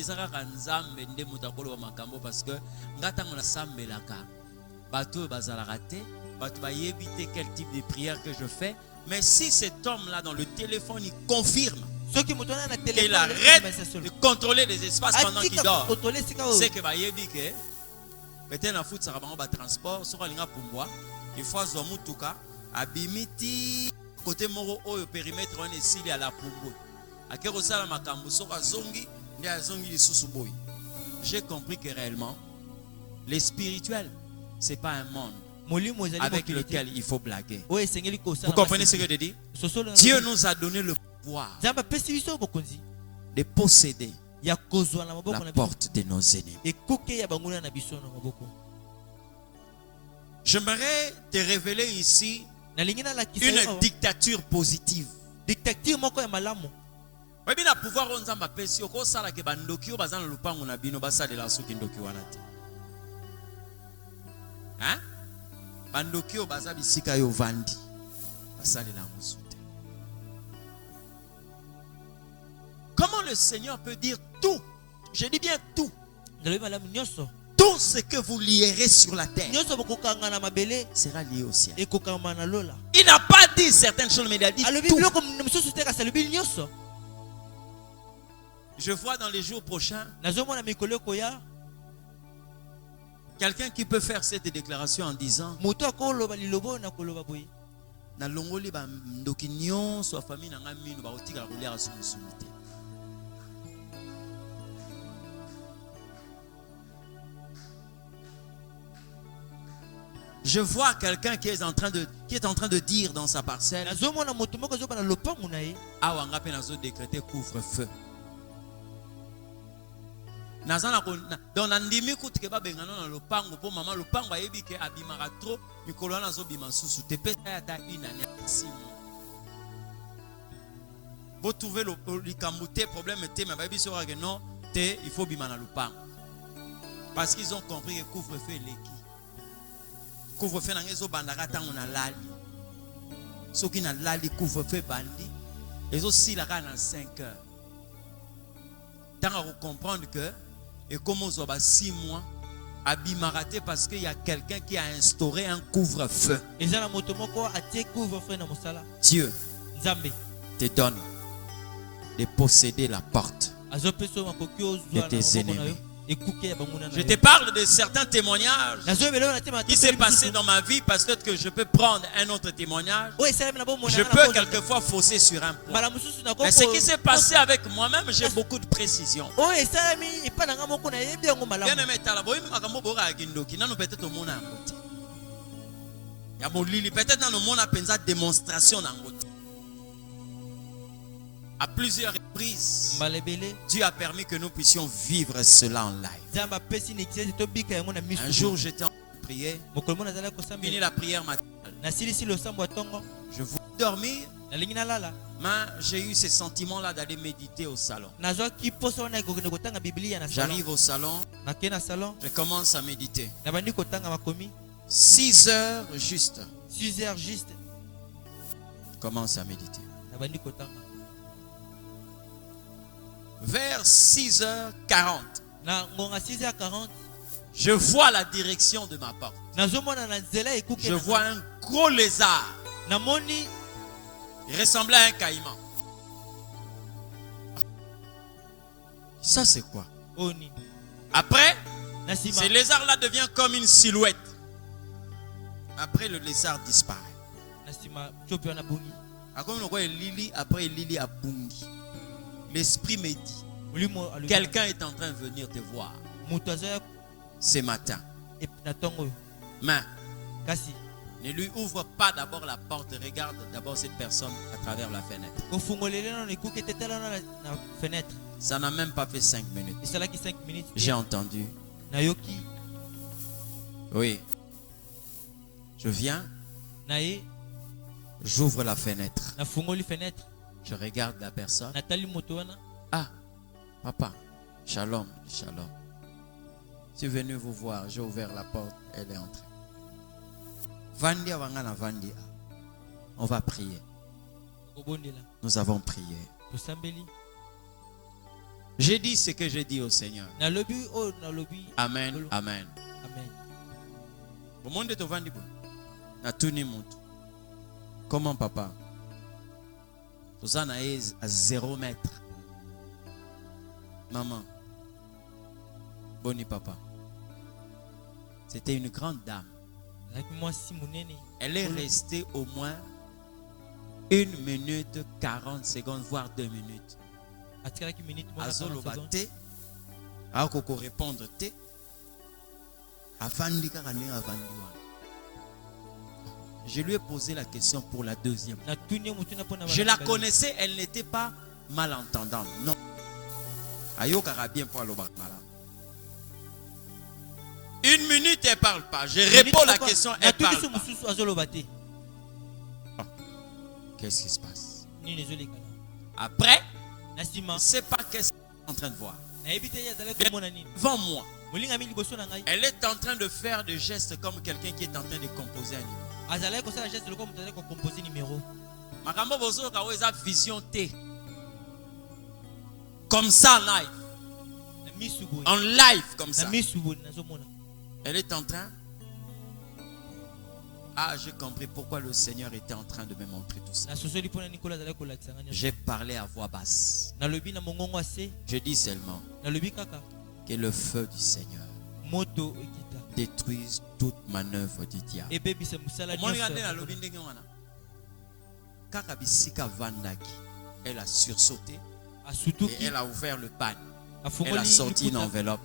parce que quel type de prière que je fais. Mais si cet homme-là dans le téléphone, il confirme qu'il arrête de contrôler les espaces pendant qu'il dort. C'est que peut-être dans foot ça va transport sur la ligne pour il faut zomutuka abimiti côté moro au périmètre on est ici à la pombo akero sala makambo soka zongi ndia zongi lisusu boy. J'ai compris que réellement les spirituels c'est pas un monde avec lequel il faut blaguer. Vous comprenez ce que je dis? Dieu nous a donné le pouvoir de posséder la porte de nos ennemis. J'aimerais te révéler ici une dictature positive. Oui, bien, pouvoir on zamba pesi oko sala ke bandoki o bazana lupango na bino basalela soki ndoki wana te. Hein? Bandoki o baza bisika yo vandi basalela musute. Comment le Seigneur peut dire tout? Je dis bien tout. Tout ce que vous lierez sur la terre sera lié au ciel. Il n'a pas dit certaines choses, mais il a dit tout. Je vois dans les jours prochains quelqu'un qui peut faire cette déclaration en disant na longoli ba ndoki nyonso a famille na ngamino ba otika kolia asumusumite. Je vois quelqu'un qui est en train de dire dans sa parcelle awa ngape nazo décréter couvre-feu. Dans l'andimi koute ke ba bengana na lopango po mama lopango ayebi ke abimaka trop mikolo na zo bima susu te pesa ata une année simo. Vous trouvez le likambuté problème te mais ba biso que non te il faut bima na lopango. Parce qu'ils ont compris que couvre-feu leki. Couvre-feu na ngezo bandaka tango na lali. Soki na lali couvre-feu bandi ezo sila ka na 5 heures. Tant à comprendre que et comment on va 6 mois abimaraté parce qu'il y a quelqu'un qui a instauré un couvre-feu. Dieu te donne de posséder la porte de tes ennemis. Je te parle de certains témoignages qui s'est passé dans ma vie. Peut-être que je peux prendre un autre témoignage. Je peux quelquefois fausser sur un point. Mais ce qui s'est passé avec moi-même, j'ai beaucoup de précision. Peut-être dans le monde a démonstration. À plusieurs reprises, Dieu a permis que nous puissions vivre cela en live. Un jour, j'étais en train de prier. Fini la prière matinale. Je voulais dormir, mais j'ai eu ce sentiment-là d'aller méditer au salon. J'arrive au salon, je commence à méditer. 6 heures juste. 6 heures juste. Je commence à méditer. Vers 6h40, je vois la direction de ma porte. Je vois un gros lézard. Il ressemblait à un caïman. Ça c'est quoi? Après, ce lézard-là devient comme une silhouette. Après, le lézard disparaît. Après, Lili a bungi. L'esprit me dit, quelqu'un est en train de venir te voir ce matin. Mais ne lui ouvre pas d'abord la porte. Regarde d'abord cette personne à travers la fenêtre. Ça n'a même pas fait 5 minutes. J'ai entendu. Oui. Je viens. J'ouvre la fenêtre. Je regarde la personne. Ah, papa, shalom, shalom. Je suis venu vous voir, j'ai ouvert la porte, elle est entrée. Vandia wangana vandia. On va prier. Nous avons prié. J'ai dit ce que j'ai dit au Seigneur. Amen, amen. Comment papa? Tozana à 0 mètre. Maman. Boni papa. C'était une grande dame. Elle est restée au moins 1 minute 40 secondes, voire 2 minutes. Azolobate. Akoko répondre te. Je lui ai posé la question pour la deuxième. Je la connaissais, elle n'était pas malentendante. Non. Ayokara bien pour l'obak malade. 1 minute, elle ne parle pas. Je réponds à la question, elle parle pas. Qu'est-ce qui se passe? Après, je ne sais pas qu'est-ce qu'elle est en train de voir. Devant moi, elle est en train de faire des gestes comme quelqu'un qui est en train de composer un numéro. Makambo bozo ka weza vision T. Comme ça live. En live comme ça. Elle est en train. Ah, j'ai compris pourquoi le Seigneur était en train de me montrer tout ça. J'ai parlé à voix basse. Je dis seulement que le feu du Seigneur détruise toute manœuvre du diable. Elle a sursauté et elle a ouvert le pan. Elle a sorti une enveloppe.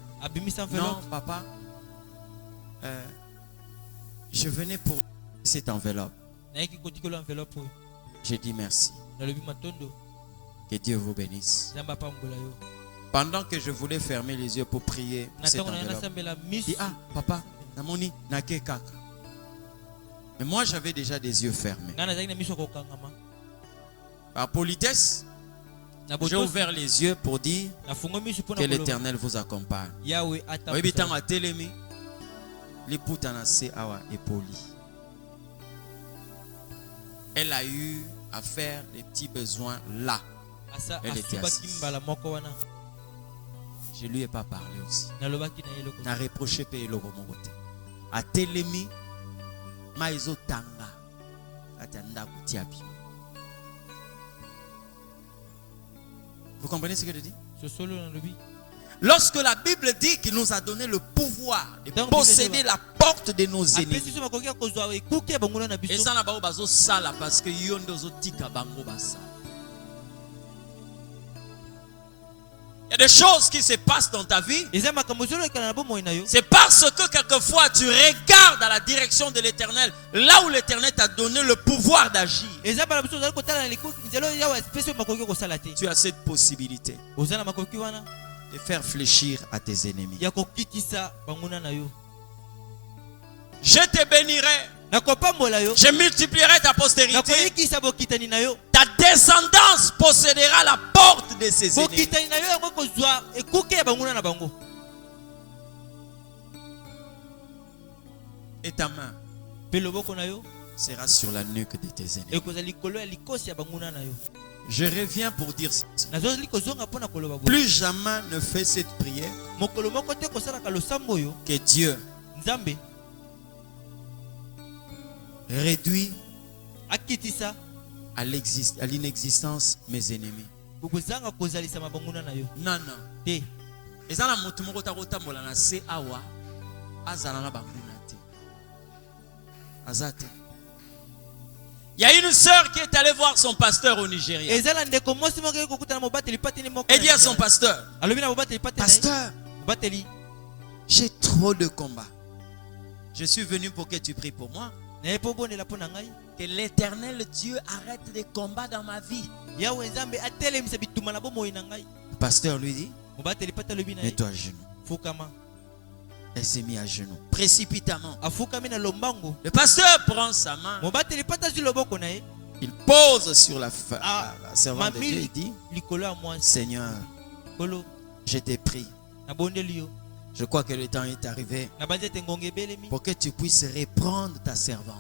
Non, papa, je venais pour cette enveloppe. J'ai dit merci. Que Dieu vous bénisse. Pendant que je voulais fermer les yeux pour prier pour cette enveloppe, je dis, ah, papa, namoni nake kaka. Mais moi, j'avais déjà des yeux fermés. Par politesse, j'ai ouvert les yeux pour dire que l'Éternel vous accompagne. Elle a eu à faire les petits besoins là. Elle était assise. Je ne lui ai pas parlé aussi. N'a reproché payer le côté. A telemi maizo tanga. Atanda kutiabi. Vous comprenez ce que je dis? Lorsque la Bible dit qu'il nous a donné le pouvoir de posséder la porte de nos ennemis. Et ça n'a pas besoin sala parce que yondo tika bango basa. Il y a des choses qui se passent dans ta vie. C'est parce que quelquefois tu regardes à la direction de l'Éternel, là où l'Éternel t'a donné le pouvoir d'agir. Tu as cette possibilité de faire fléchir à tes ennemis. Je te bénirai. Je multiplierai ta postérité. Ta descendance possédera la porte de ses ennemis. Et ta main sera sur la nuque de tes ennemis. Je reviens pour dire ceci. Plus jamais ne fais cette prière. Que Dieu réduit à l'inexistence mes ennemis. Non, non. Il y a une sœur qui est allée voir son pasteur au Nigeria. Elle dit à son pasteur, pasteur, j'ai trop de combats. Je suis venu pour que tu pries pour moi. Que l'Éternel Dieu arrête les combats dans ma vie. Le pasteur lui dit, mets-toi à genoux. Elle s'est mise à genoux précipitamment. Le pasteur prend sa main. Il pose sur la servante de Dieu et dit, Seigneur, je t'ai pris. Je crois que le temps est arrivé pour que tu puisses reprendre ta servante.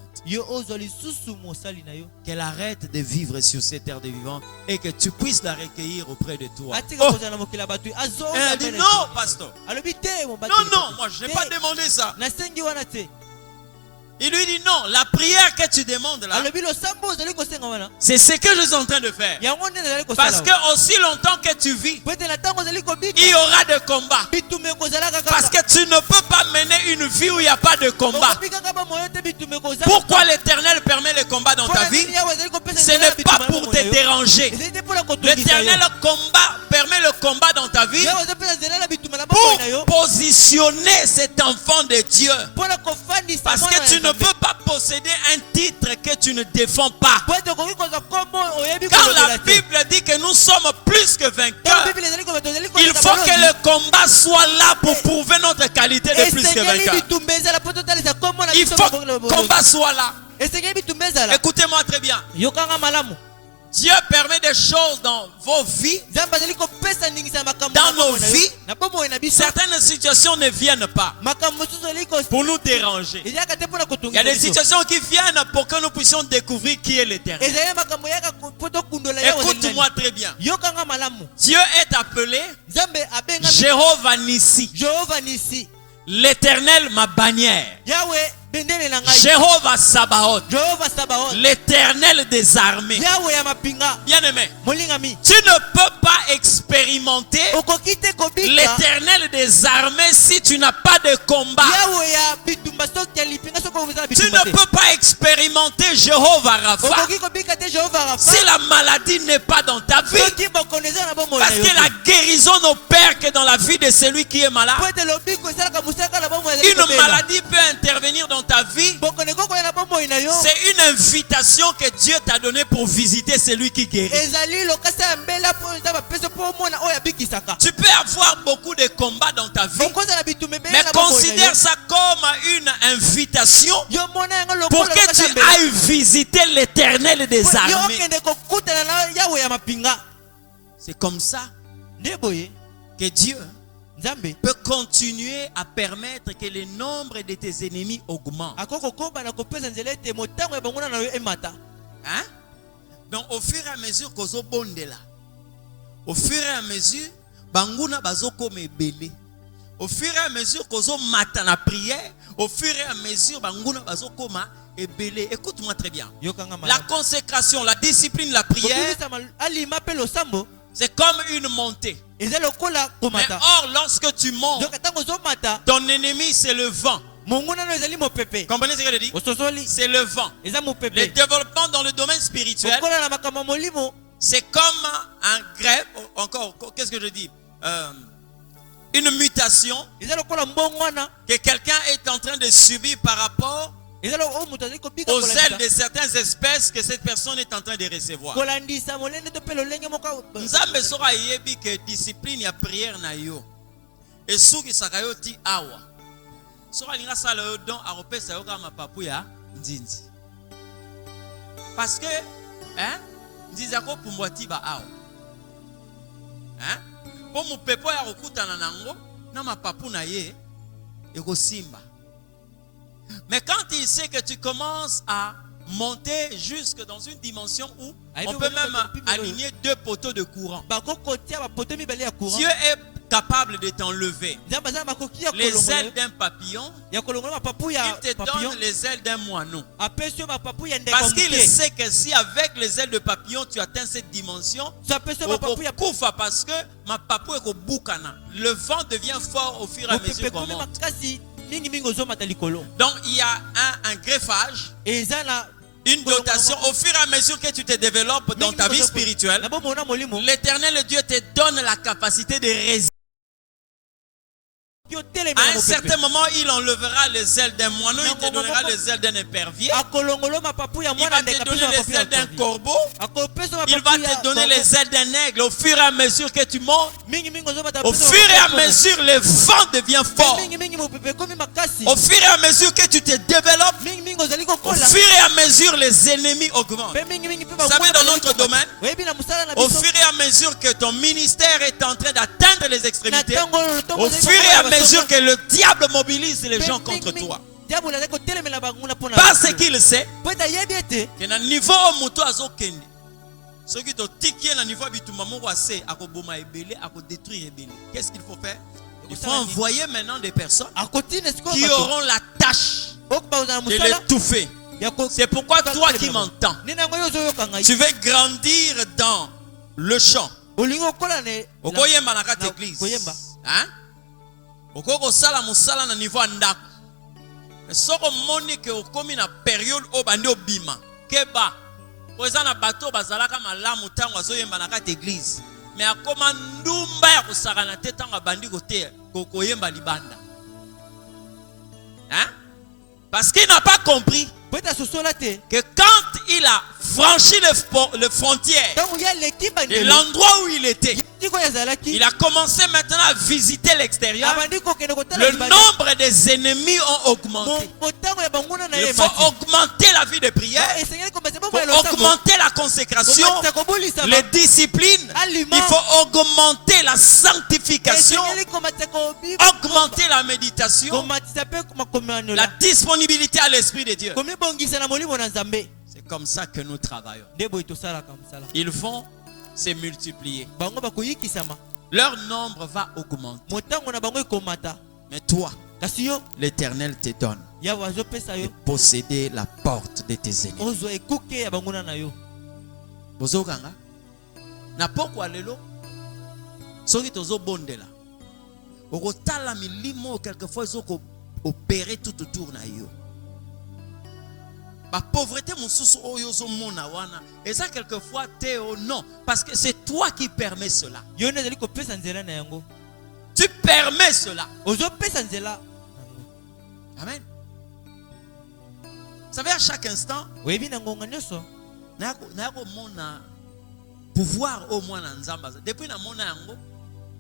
Qu'elle arrête de vivre sur cette terre de vivants et que tu puisses la recueillir auprès de toi. Oh. Elle a dit non, pasteur. Non, non, moi je n'ai pas demandé ça. Il lui dit non, la prière que tu demandes là, c'est ce que je suis en train de faire. Parce que aussi longtemps que tu vis, il y aura des combats. Parce que tu ne peux pas mener une vie où il n'y a pas de combat. Pourquoi l'Éternel permet les combats dans ta vie? Ce n'est pas pour te déranger. L'Éternel permet le combat dans ta vie pour positionner cet enfant de Dieu. Parce que tu ne peux pas posséder un titre que tu ne défends pas. Car la Bible dit que nous sommes plus que vainqueurs. Il faut que le combat soit là pour prouver notre qualité de plus que vainqueurs. Il faut que le combat soit là. Écoutez-moi très bien. Dieu permet des choses dans vos vies, dans nos vies. Certaines situations ne viennent pas pour nous déranger. Il y a des situations qui viennent pour que nous puissions découvrir qui est l'Éternel. Écoute-moi très bien. Dieu est appelé Jéhovah Nissi. L'Éternel, ma bannière. Jéhovah Sabaoth, l'Éternel des armées. Bien-aimé, tu ne peux pas expérimenter l'Éternel des armées si tu n'as pas de combat. Tu ne peux pas expérimenter Jéhovah Rapha si la maladie n'est pas dans ta vie. Parce que la guérison n'opère que dans la vie de celui qui est malade. Une maladie peut intervenir dans ta vie. C'est une invitation que Dieu t'a donnée pour visiter celui qui guérit. Tu peux avoir beaucoup de combats dans ta vie, mais considère ça comme une invitation pour que tu ailles visiter l'Éternel des armées. C'est comme ça que Dieu peut continuer à permettre que le nombre de tes ennemis augmente. Hein? Donc au fur et à mesure que vous bonde là, au fur et à mesure banguna bazoko mebele, au fur et à mesure que vous matin la prière, au fur et à mesure banguna bazoko ma ebele. Écoute-moi très bien. La consécration, la discipline, la prière, c'est comme une montée. Mais or, lorsque tu montes, ton ennemi c'est le vent. Comprenez ce que je dis? C'est le vent. Le développement dans le domaine spirituel, c'est comme un grève. Encore, qu'est-ce que je dis? Une mutation que quelqu'un est en train de subir par rapport aux ailes de certaines espèces que cette personne est en train de recevoir. Nzambe sora yebi que discipline ya prière na yo. Et souki sakayo ti awa. Sora linga sala yo don aropesa yo kama papu ya nzinzi. Parce que nzinzi ako pumbwati ba awa. Pour mu pepo ya kokutana nango na mapapu na ye eko simba. Mais quand il sait que tu commences à monter jusque dans une dimension où on peut même aligner deux poteaux de courant, Dieu est capable de t'enlever les ailes d'un papillon. Il te donne les ailes d'un moineau. Parce qu'il sait que si avec les ailes de papillon tu atteins cette dimension, parce que ma papou est au boukana. Le vent devient fort au fur et à mesure qu'on monte. Donc il y a un greffage, une dotation au fur et à mesure que tu te développes dans ta vie spirituelle. L'Éternel Dieu te donne la capacité de résister. À un certain moment, il enlèvera les ailes d'un moineau, il te donnera les ailes d'un épervier, il va te donner les ailes d'un corbeau, il va te donner les ailes d'un aigle. Au fur et à mesure que tu montes, au fur et à mesure le vent devient fort, au fur et à mesure que tu te développes, au fur et à mesure les ennemis augmentent. Vous savez, dans notre domaine, au fur et à mesure que ton ministère est en train d'atteindre les extrémités, au fur et à mesure que le diable mobilise les gens contre toi, parce qu'il sait que dans le niveau où moto azokende, ceux qui te tiquent dans le niveau bitumba moko ase akoboma ebele akodétruire ebele. Qu'est-ce qu'il faut faire? Il faut envoyer maintenant des personnes qui auront la tâche de l'étouffer. C'est pourquoi toi qui m'entends, tu veux grandir dans le champ. Okoyemba na kati église. Hein? Okoko sala musala na niveau ndako. Soko moni ke okomi na période o bandi obima. Keba. Oza na bato bazalaka malamu tango azoyemba na kati église. Mais akoma ndumba ya kusakana te tango bandi kote koyemba libanda. Hein? Parce qu'il n'a pas compris que quand il a franchi les frontières de l'endroit où il était, il a commencé maintenant à visiter l'extérieur. Le nombre des ennemis ont augmenté. Il faut augmenter la vie de prière. Il faut augmenter la consécration, les disciplines. Il faut augmenter la sanctification, augmenter la méditation, la disponibilité à l'Esprit de Dieu. C'est comme ça que nous travaillons. Ils vont se multiplier. Leur nombre va augmenter. Mais toi, l'Éternel te donne de posséder la porte de tes ennemis. Bozokanga na pokwa lelo soki tozo bondela okotala milimo quelquefois ezoko opérer tout autour na yo. La pauvreté mususu oyo zo mona wana eza quelquefois te o non parce que c'est toi qui permets cela. Tu permets cela. Amen. Vous savez, à chaque instant, nako mona pouvoir au moins en Nzamba. Depuis na mona yango,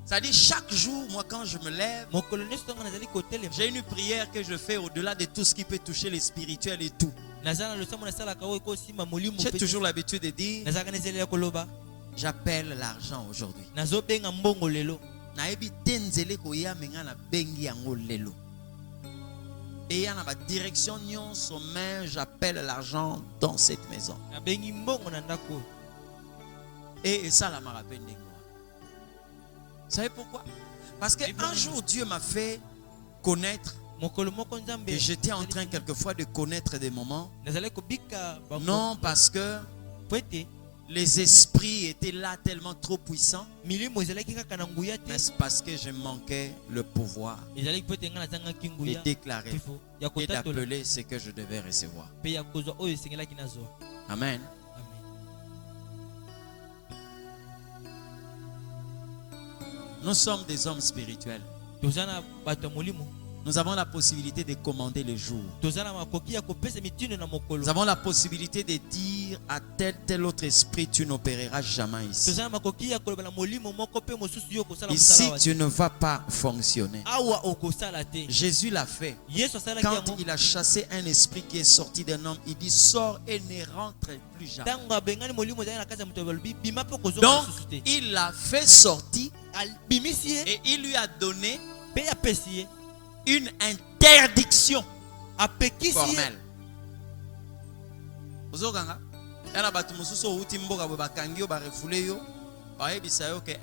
ça dit chaque jour, moi quand je me lève, j'ai une prière que je fais au-delà de tout ce qui peut toucher les spirituels et tout. J'ai toujours l'habitude de dire, j'appelle l'argent aujourd'hui. Et il y a une direction, j'appelle l'argent dans cette maison. Et ça, la m'a rappelé. Vous savez pourquoi? Parce qu'un jour, Dieu m'a fait connaître. Et j'étais en train quelquefois de connaître des moments. Non, parce que les esprits étaient là tellement trop puissants. Mais c'est parce que je manquais le pouvoir de déclarer et d'appeler ce que je devais recevoir. Amen. Nous sommes des hommes spirituels. Nous avons la possibilité de commander le jour. Nous avons la possibilité de dire à tel autre esprit, tu n'opéreras jamais ici. Ici, tu ne vas pas fonctionner. Jésus l'a fait. Quand il a chassé un esprit qui est sorti d'un homme, il dit sors et ne rentre plus jamais. Donc, il l'a fait sortir et il lui a donné une interdiction formelle.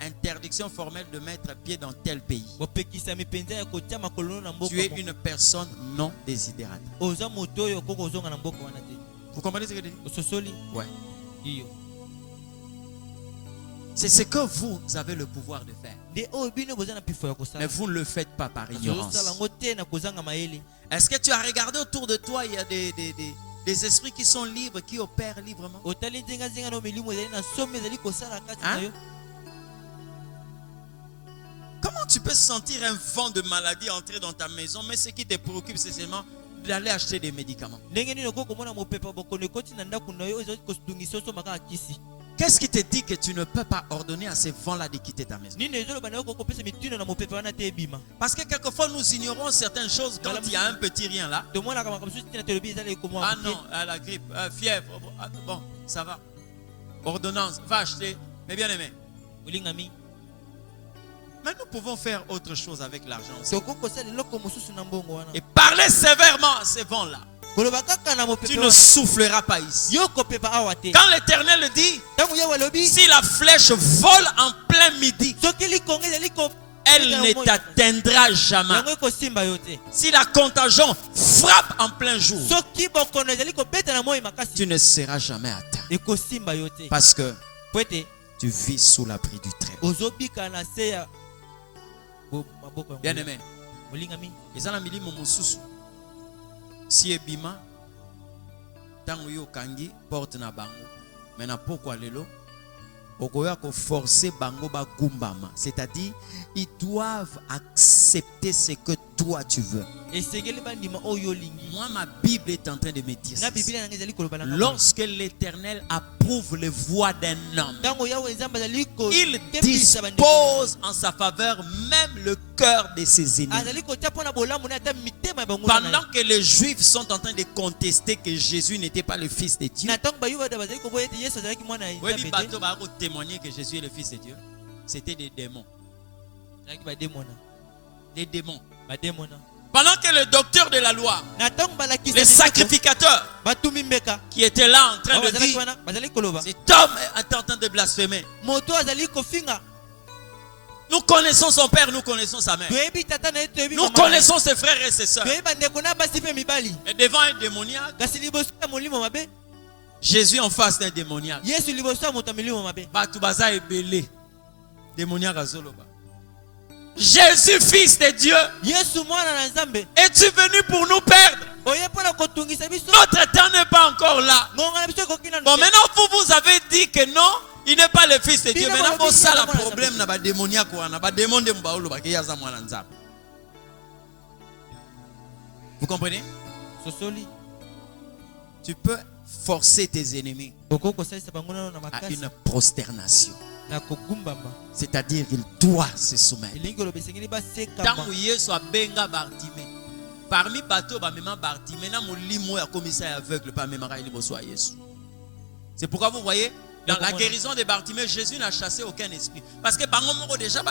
Interdiction formelle de mettre pied dans tel pays. Tu es une personne non désirable. Vous comprenez ce que je dis? Ouais. C'est ce que vous avez le pouvoir de faire. Mais vous ne le faites pas par ignorance. Est-ce que tu as regardé autour de toi, il y a des esprits qui sont libres, qui opèrent librement? Hein? Comment tu peux sentir un vent de maladie entrer dans ta maison, mais ce qui te préoccupe, c'est seulement d'aller acheter des médicaments? Qu'est-ce qui te dit que tu ne peux pas ordonner à ces vents-là de quitter ta maison? Parce que quelquefois nous ignorons certaines choses quand il y a un petit rien là. Ah non, la grippe, fièvre, bon, ça va. Ordonnance, va acheter. Mais bien aimé, mais nous pouvons faire autre chose avec l'argent aussi. Et parler sévèrement à ces vents-là. Tu ne souffleras pas ici. Quand l'Éternel le dit, si la flèche vole en plein midi, elle ne t'atteindra jamais. Si la contagion frappe en plein jour, tu ne seras jamais atteint. Parce que tu vis sous l'abri du Très-Haut. Bien aimé, si ebima tango yo kangi porte na bango maintenant pourquoi lelo okoya ko forcer bango ba gumbama, c'est-à-dire ils doivent accepter ce que toi tu veux. Moi ma Bible est en train de me dire ça. Lorsque l'Éternel approuve les voies d'un homme, il dispose en sa faveur même le cœur de ses ennemis. Pendant que les Juifs sont en train de contester que Jésus n'était pas le Fils de Dieu, témoigner que Jésus est le Fils de Dieu, c'était des démons. Des démons. Pendant que le docteur de la loi, les sacrificateurs qui étaient là en train de dire cet homme est en train de blasphémer. Nous connaissons son père, nous connaissons sa mère. Nous connaissons ses frères et ses sœurs. Et devant un démoniaque, Jésus en face d'un démoniaque. Jésus, Fils de Dieu, es-tu venu pour nous perdre? Notre temps n'est pas encore là. Bon, maintenant vous avez dit que non, il n'est pas le Fils de Dieu. Maintenant, ça le problème n'a pas démoniaque. Vous comprenez? Tu peux forcer tes ennemis à une prosternation. C'est-à-dire qu'il doit se soumettre. Parmi bateau, c'est pourquoi vous voyez, dans la guérison de Bartimée, Jésus n'a chassé aucun esprit. Parce que déjà,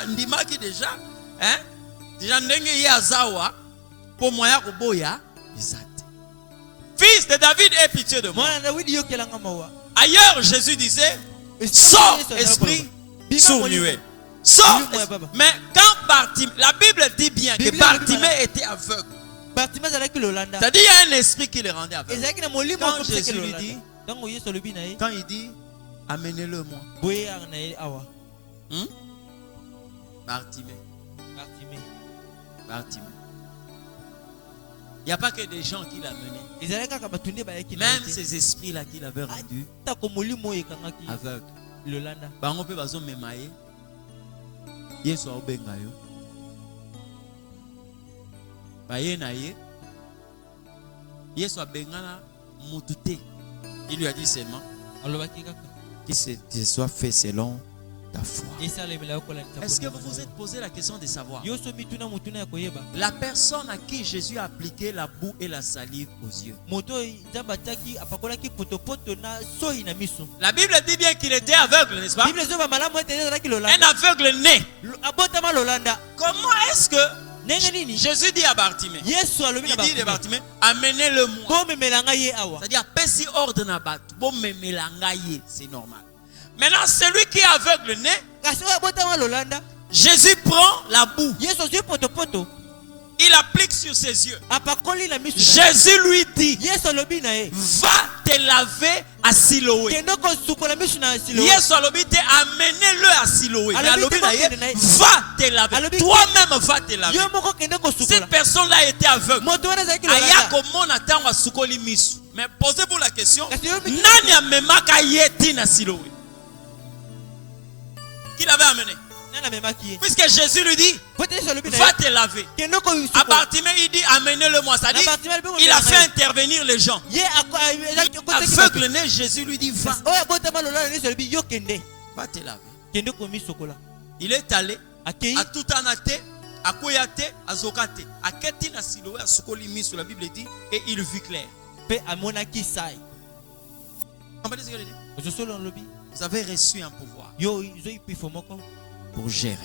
Fils de David, aie pitié de moi. Ailleurs, Jésus disait, sors esprit sourd-muet. Sors. Mais quand Bartimée, la Bible dit bien que Bartimée était aveugle. C'est-à-dire qu'il y a un esprit qui le rendait aveugle. Quand Jésus lui dit, quand il dit, amenez-le moi. Bartimée. Il n'y a pas que des gens qui l'amenaient. Même ces esprits-là qu'il avait rendus aveugles. Bango pe bazo memaye. Yesu obenga yo. Baye na ye. Yesu abengana mutute. Il lui a dit seulement qu'il se soit fait selon ta foi. Est-ce que vous vous êtes posé la question de savoir la personne à qui Jésus a appliqué la boue et la salive aux yeux? La Bible dit bien qu'il était aveugle, n'est-ce pas? Un aveugle né. Comment est-ce que Jésus dit à Bartimée, il dit à Bartimée, amenez-le moi. C'est-à-dire, pesi ordre na bat, bon me melangaye, c'est normal. Maintenant, celui qui est aveugle né, Jésus prend la boue. Il applique sur ses yeux. Jésus lui dit, va te laver à Siloé. Yesu alobi te amenez-le à Siloé. Mais alobi na ye, va te laver. Toi-même va te laver. Cette personne-là était aveugle. Aya komona tango asukoli misu. Mais posez-vous la question, nani amemaka yeti na Siloé? Qui l'avait amené? Puisque Jésus lui dit, va te laver. À Bartimée, il dit, amenez-le moi. Ça dit, il a fait intervenir les gens. Aveugle né, Jésus lui dit, va. Va te laver. Il est allé à tout anaté, à koyate, à zokate, à ketina siloé, à sokolimi sur la Bible dit, et il vit clair. Vous avez reçu un pouvoir pour gérer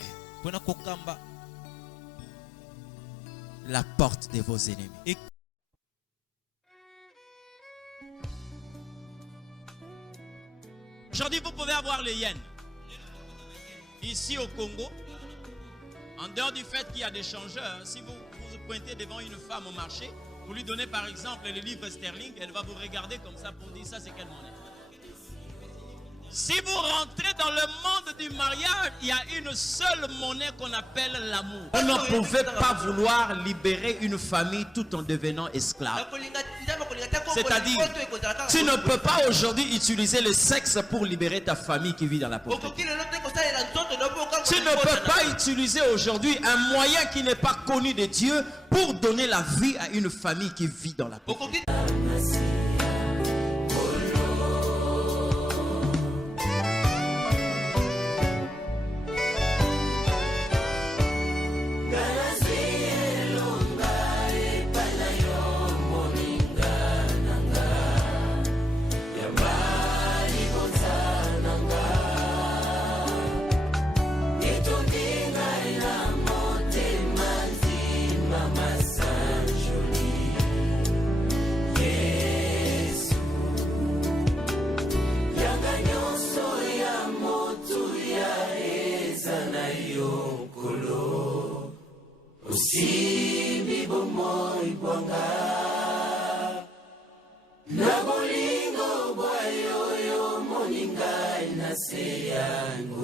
la porte de vos ennemis. Aujourd'hui, vous pouvez avoir les yens. Ici au Congo, En dehors du fait qu'il y a des changeurs, si vous vous pointez devant une femme au marché, vous lui donnez par exemple les livres sterling, elle va vous regarder comme ça pour dire ça c'est quelle monnaie. Si vous rentrez dans le monde du mariage, il y a une seule monnaie qu'on appelle l'amour. Vous ne pouvez pas vouloir libérer une famille tout en devenant esclave. C'est-à-dire, tu ne peux pas aujourd'hui utiliser le sexe pour libérer ta famille qui vit dans la pauvreté. Tu ne peux pas utiliser aujourd'hui un moyen qui n'est pas connu de Dieu pour donner la vie à une famille qui vit dans la pauvreté. Nabolingo boyo yo moninga inaseyangu